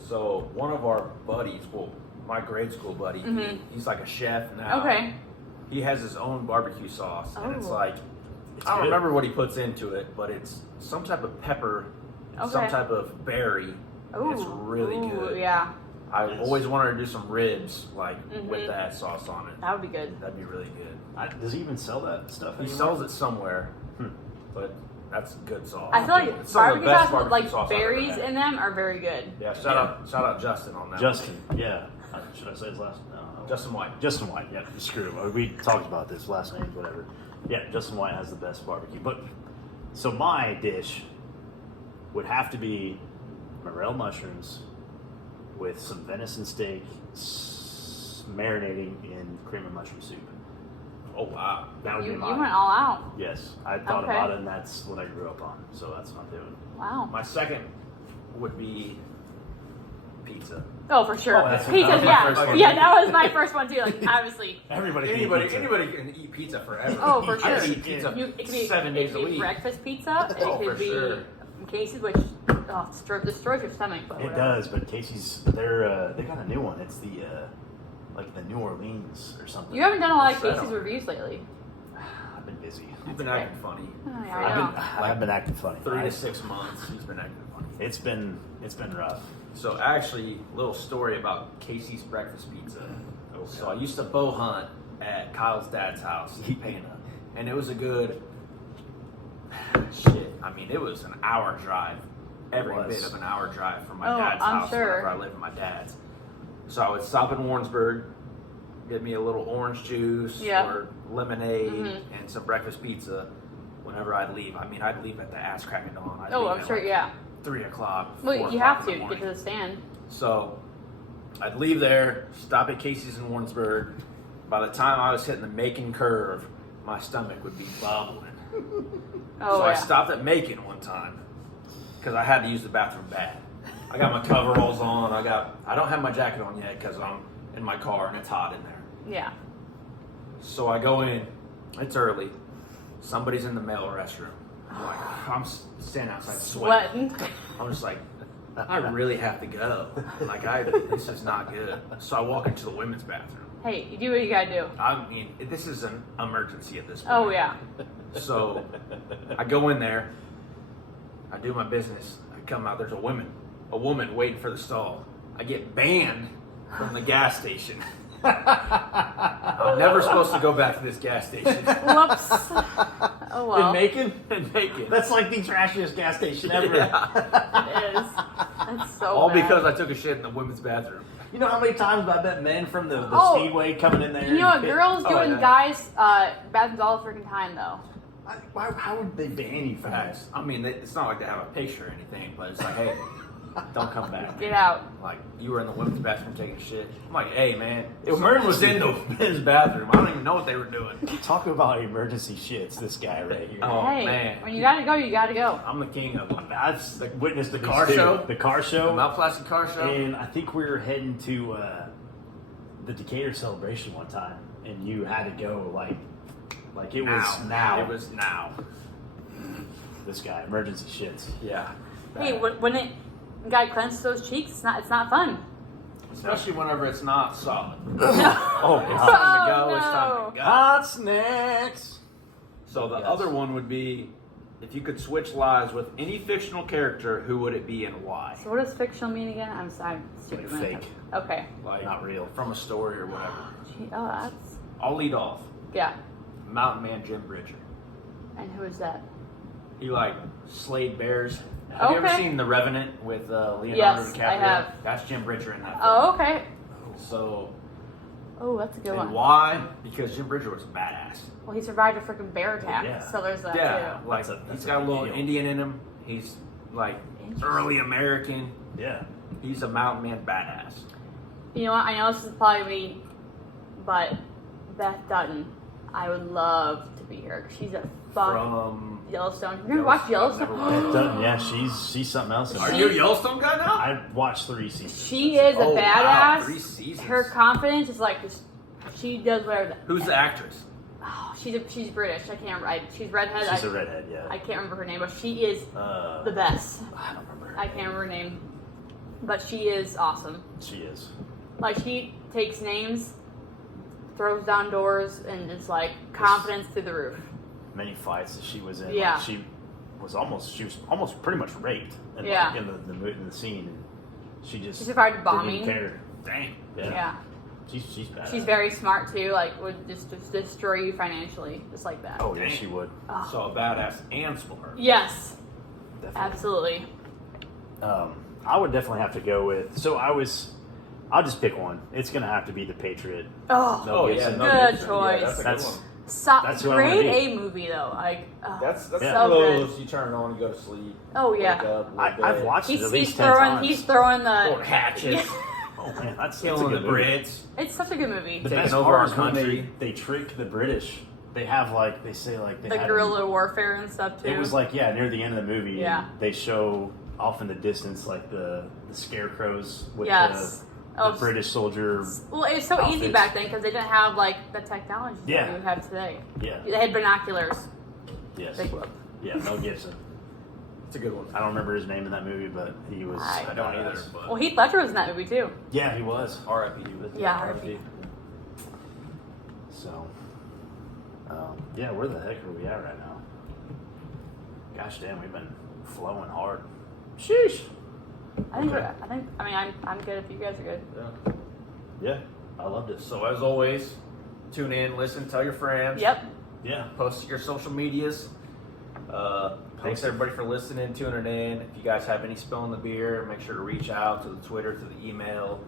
So one of our buddies, well, my grade school buddy, Mhm. he's like a chef now. Okay. He has his own barbecue sauce, and it's Oh. like It's I don't good. remember what he puts into it, but it's some type of pepper, some Okay. type of berry. It's really Ooh, good. Yeah, I It is. always wanted to do some ribs, like Mhm. with that sauce on it. that would be good. That'd be really good. Does he even sell that stuff He anymore? sells it somewhere, Hmm. but that's good sauce. I feel like It's some of the barbecue best sauce with barbecue like sauce I've ever berries had. in them are very good. Yeah, shout out Justin on that. Justin. Yeah. Should I say his last name? No. Justin White. Justin White. Yeah. Screw him. We talked about this last name, whatever. Yeah. Justin White has the best barbecue. But so my dish would have to be morel mushrooms with some venison steak marinating in cream of mushroom soup. Oh wow. That would You be went mine. all out. Yes, I thought Okay. about it, and that's what I grew up on. So that's what I'm doing. Wow. My second would be pizza. Oh, for sure. Oh, that's- Pizzas, that was my yeah. first one. Yeah, that was my first one too. Like, obviously. Everybody can eat Anybody pizza. can eat pizza forever. Oh, for I can sure. eat pizza It could be 7 days it a could be week. breakfast pizza. It Oh, could for be sure. Casey's, which destroys your stomach. But It whatever. does, but Casey's they got a new one. It's the like the New Orleans or something. You haven't done a lot of What's that Casey's on? reviews lately. I've been busy. You've been okay. acting funny. Oh, yeah, I know. I've been acting funny. 3 to 6 months, he's been acting funny. It's been rough. So actually, little story about Casey's breakfast pizza. So I used to bow hunt at Kyle's dad's house in Pana, and it was a good shit. I mean, it was an hour drive, every It was. bit of an hour drive from my Oh, dad's I'm house sure. whenever I lived with my dad's. So I would stop in Warrensburg, get me a little orange juice Yeah. or lemonade Mhm. and some breakfast pizza. Whenever I'd leave, I mean, I'd leave at the ass crack of dawn. I'd Oh, leave I'm at sure. like Yeah. 3 o'clock. Well, 4 you o'clock have in the to get morning. to the stand. So I'd leave there, stop at Casey's in Warrensburg. By the time I was hitting the Macon curve, my stomach would be bubbling. Oh, So yeah. I stopped at Macon one time because I had to use the bathroom bad. I got my coveralls on. I don't have my jacket on yet because I'm in my car and it's hot in there. Yeah. So I go in. It's early. Somebody's in the male restroom. I'm standing outside sweating. Sweating. I'm just like, I really have to go. Like, this is not good. So I walk into the women's bathroom. Hey, you do what you gotta do. I mean, this is an emergency at this point. Oh, yeah. So I go in there. I do my business. I come out. There's a woman waiting for the stall. I get banned from the gas station. I'm never supposed to go back to this gas station. Whoops. Oh, well. In Macon? In Macon. That's like the trashiest gas station ever. Yeah. It is. That's so All bad. because I took a shit in the women's bathroom. You know how many times I bet men from the Oh. Speedway coming in there? You know what? and Girls Oh, doing yeah. guys' bathrooms all the freaking time, though. How would they ban you from that? Facts. I mean, it's not like they have a picture or anything, but it's like, hey, don't come back. Get out. Like, you were in the women's bathroom taking a shit. I'm like, hey, man, Emergency. someone was in the men's bathroom. I don't even know what they were doing. Talk about emergency shits, this guy right here. Oh, Hey, man. when you gotta go, you gotta go. I'm the king of them. I've witnessed the car show? The car show. Mount Placid car show. And I think we were heading to the Decatur celebration one time, and you had to go like it was now. It was now. This guy, emergency shits. Yeah. Hey, when it guy cleanses those cheeks, it's not fun. Especially whenever it's not solid. Oh, It's God. time to go. Oh, It's time to go. Hot snacks. So the Yes. other one would be, if you could switch lives with any fictional character, who would it be and why? So what does fictional mean again? I'm sorry. I'm stupid. Like fake. Okay. Like, Not real. from a story or whatever. Gee, oh, that's I'll lead off. yeah. Mountain Man Jim Bridger. And who is that? He like slayed bears. Have you ever Okay. seen The Revenant with Leonardo Yes, DiCaprio? I have. That's Jim Bridger in that film. Oh, okay. So, Oh, that's a good and one. why? Because Jim Bridger was a badass. Well, he survived a freaking bear attack, Yeah. so there's that Yeah, too. like That's he's a got a big little deal. Indian in him. He's like early American. Yeah. He's a mountain man badass. You know what? I know this is probably me, but Beth Dutton, I would love to be her. She's a fuck From Yellowstone. Have you ever watched Yellowstone, Yellowstone? I've never Beth Dutton, yeah, she's something else. Are you a Yellowstone guy now? I watched 3 seasons. She is a Oh, wow, badass. 3 seasons. Her confidence is like just, she does whatever. Who's the actress? Oh, she's British. I can't remember. She's redhead. She's a redhead, yeah. I can't remember her name, but she is the best. I don't remember. I can't remember her name, but she is awesome. She is. Like she takes names, throws down doors, and is like confidence through the roof. Many fights that she was in. Yeah. Like, she was almost pretty much raped in, Yeah. like, in the scene. And she just She survived didn't bombing. even care. Dang. Yeah. She's bad. She's very smart too. Like would just destroy you financially, just like that. Oh yeah, Dang. she would. Oh. So a badass and smart. Yes, Definitely. absolutely. I would definitely have to go with. So I'll just pick one. It's gonna have to be The Patriot. Oh, No, yeah, Gibson. no Good Gibson. choice. Yeah, that's a That's good one. stop. That's who I wanna Grade be. A movie though. Like oh, That's Yeah. one so of good. those you turn on, you go to sleep. Oh wake yeah. up, I've watched it He's, at he's least 10 throwing. times. He's throwing the. Throwing hatches, Yeah. Oh man, that's a killing good the movie. Brits. It's such a good movie. The Taking best over part our is when country. they trick the British. They have like they say like they The had guerrilla warfare and stuff too. It was like near the end of the movie. Yeah. And they show off in the distance like the scarecrows with Yes. the Oh, British soldier. Well, it's so easy outfits. back then because they didn't have like the technology Yeah. that we have today. Yeah. They had binoculars. Yes. Big whoop. Yeah. Mel Gibson. It's a good one. I don't remember his name in that movie, but he was. I don't badass. either, but Well, Heath Ledger was in that movie too. Yeah, he was. R.I.P. Yeah, R.I.P. So. Yeah, where the heck are we at right now? Gosh damn, we've been flowing hard. Sheesh. I think. Okay. I mean, I'm good if you guys are good. Yeah. Yeah, I loved it. So as always, tune in, listen, tell your friends. Yep. Yeah. Post to your social medias. Thanks everybody for listening, tuning in. If you guys have any spilling the beer, make sure to reach out to the Twitter, to the email,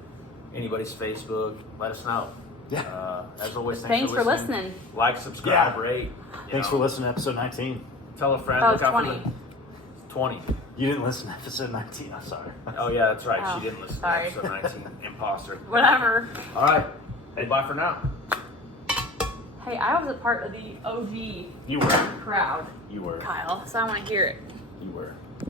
anybody's Facebook. Let us know. Yeah. As always, Thanks for listening. Like, subscribe, Yeah. rate. Thanks for listening to episode 19. Tell a friend. Oh, Look out 20. for the 20. You didn't listen to episode 19. I'm sorry. Oh yeah, that's right. Oh, She didn't listen sorry. to episode 19. Imposter. Whatever. All right. Hey, bye for now. Hey, I was a part of the OG You were. crowd, You were. Kyle, so I want to hear it. You were.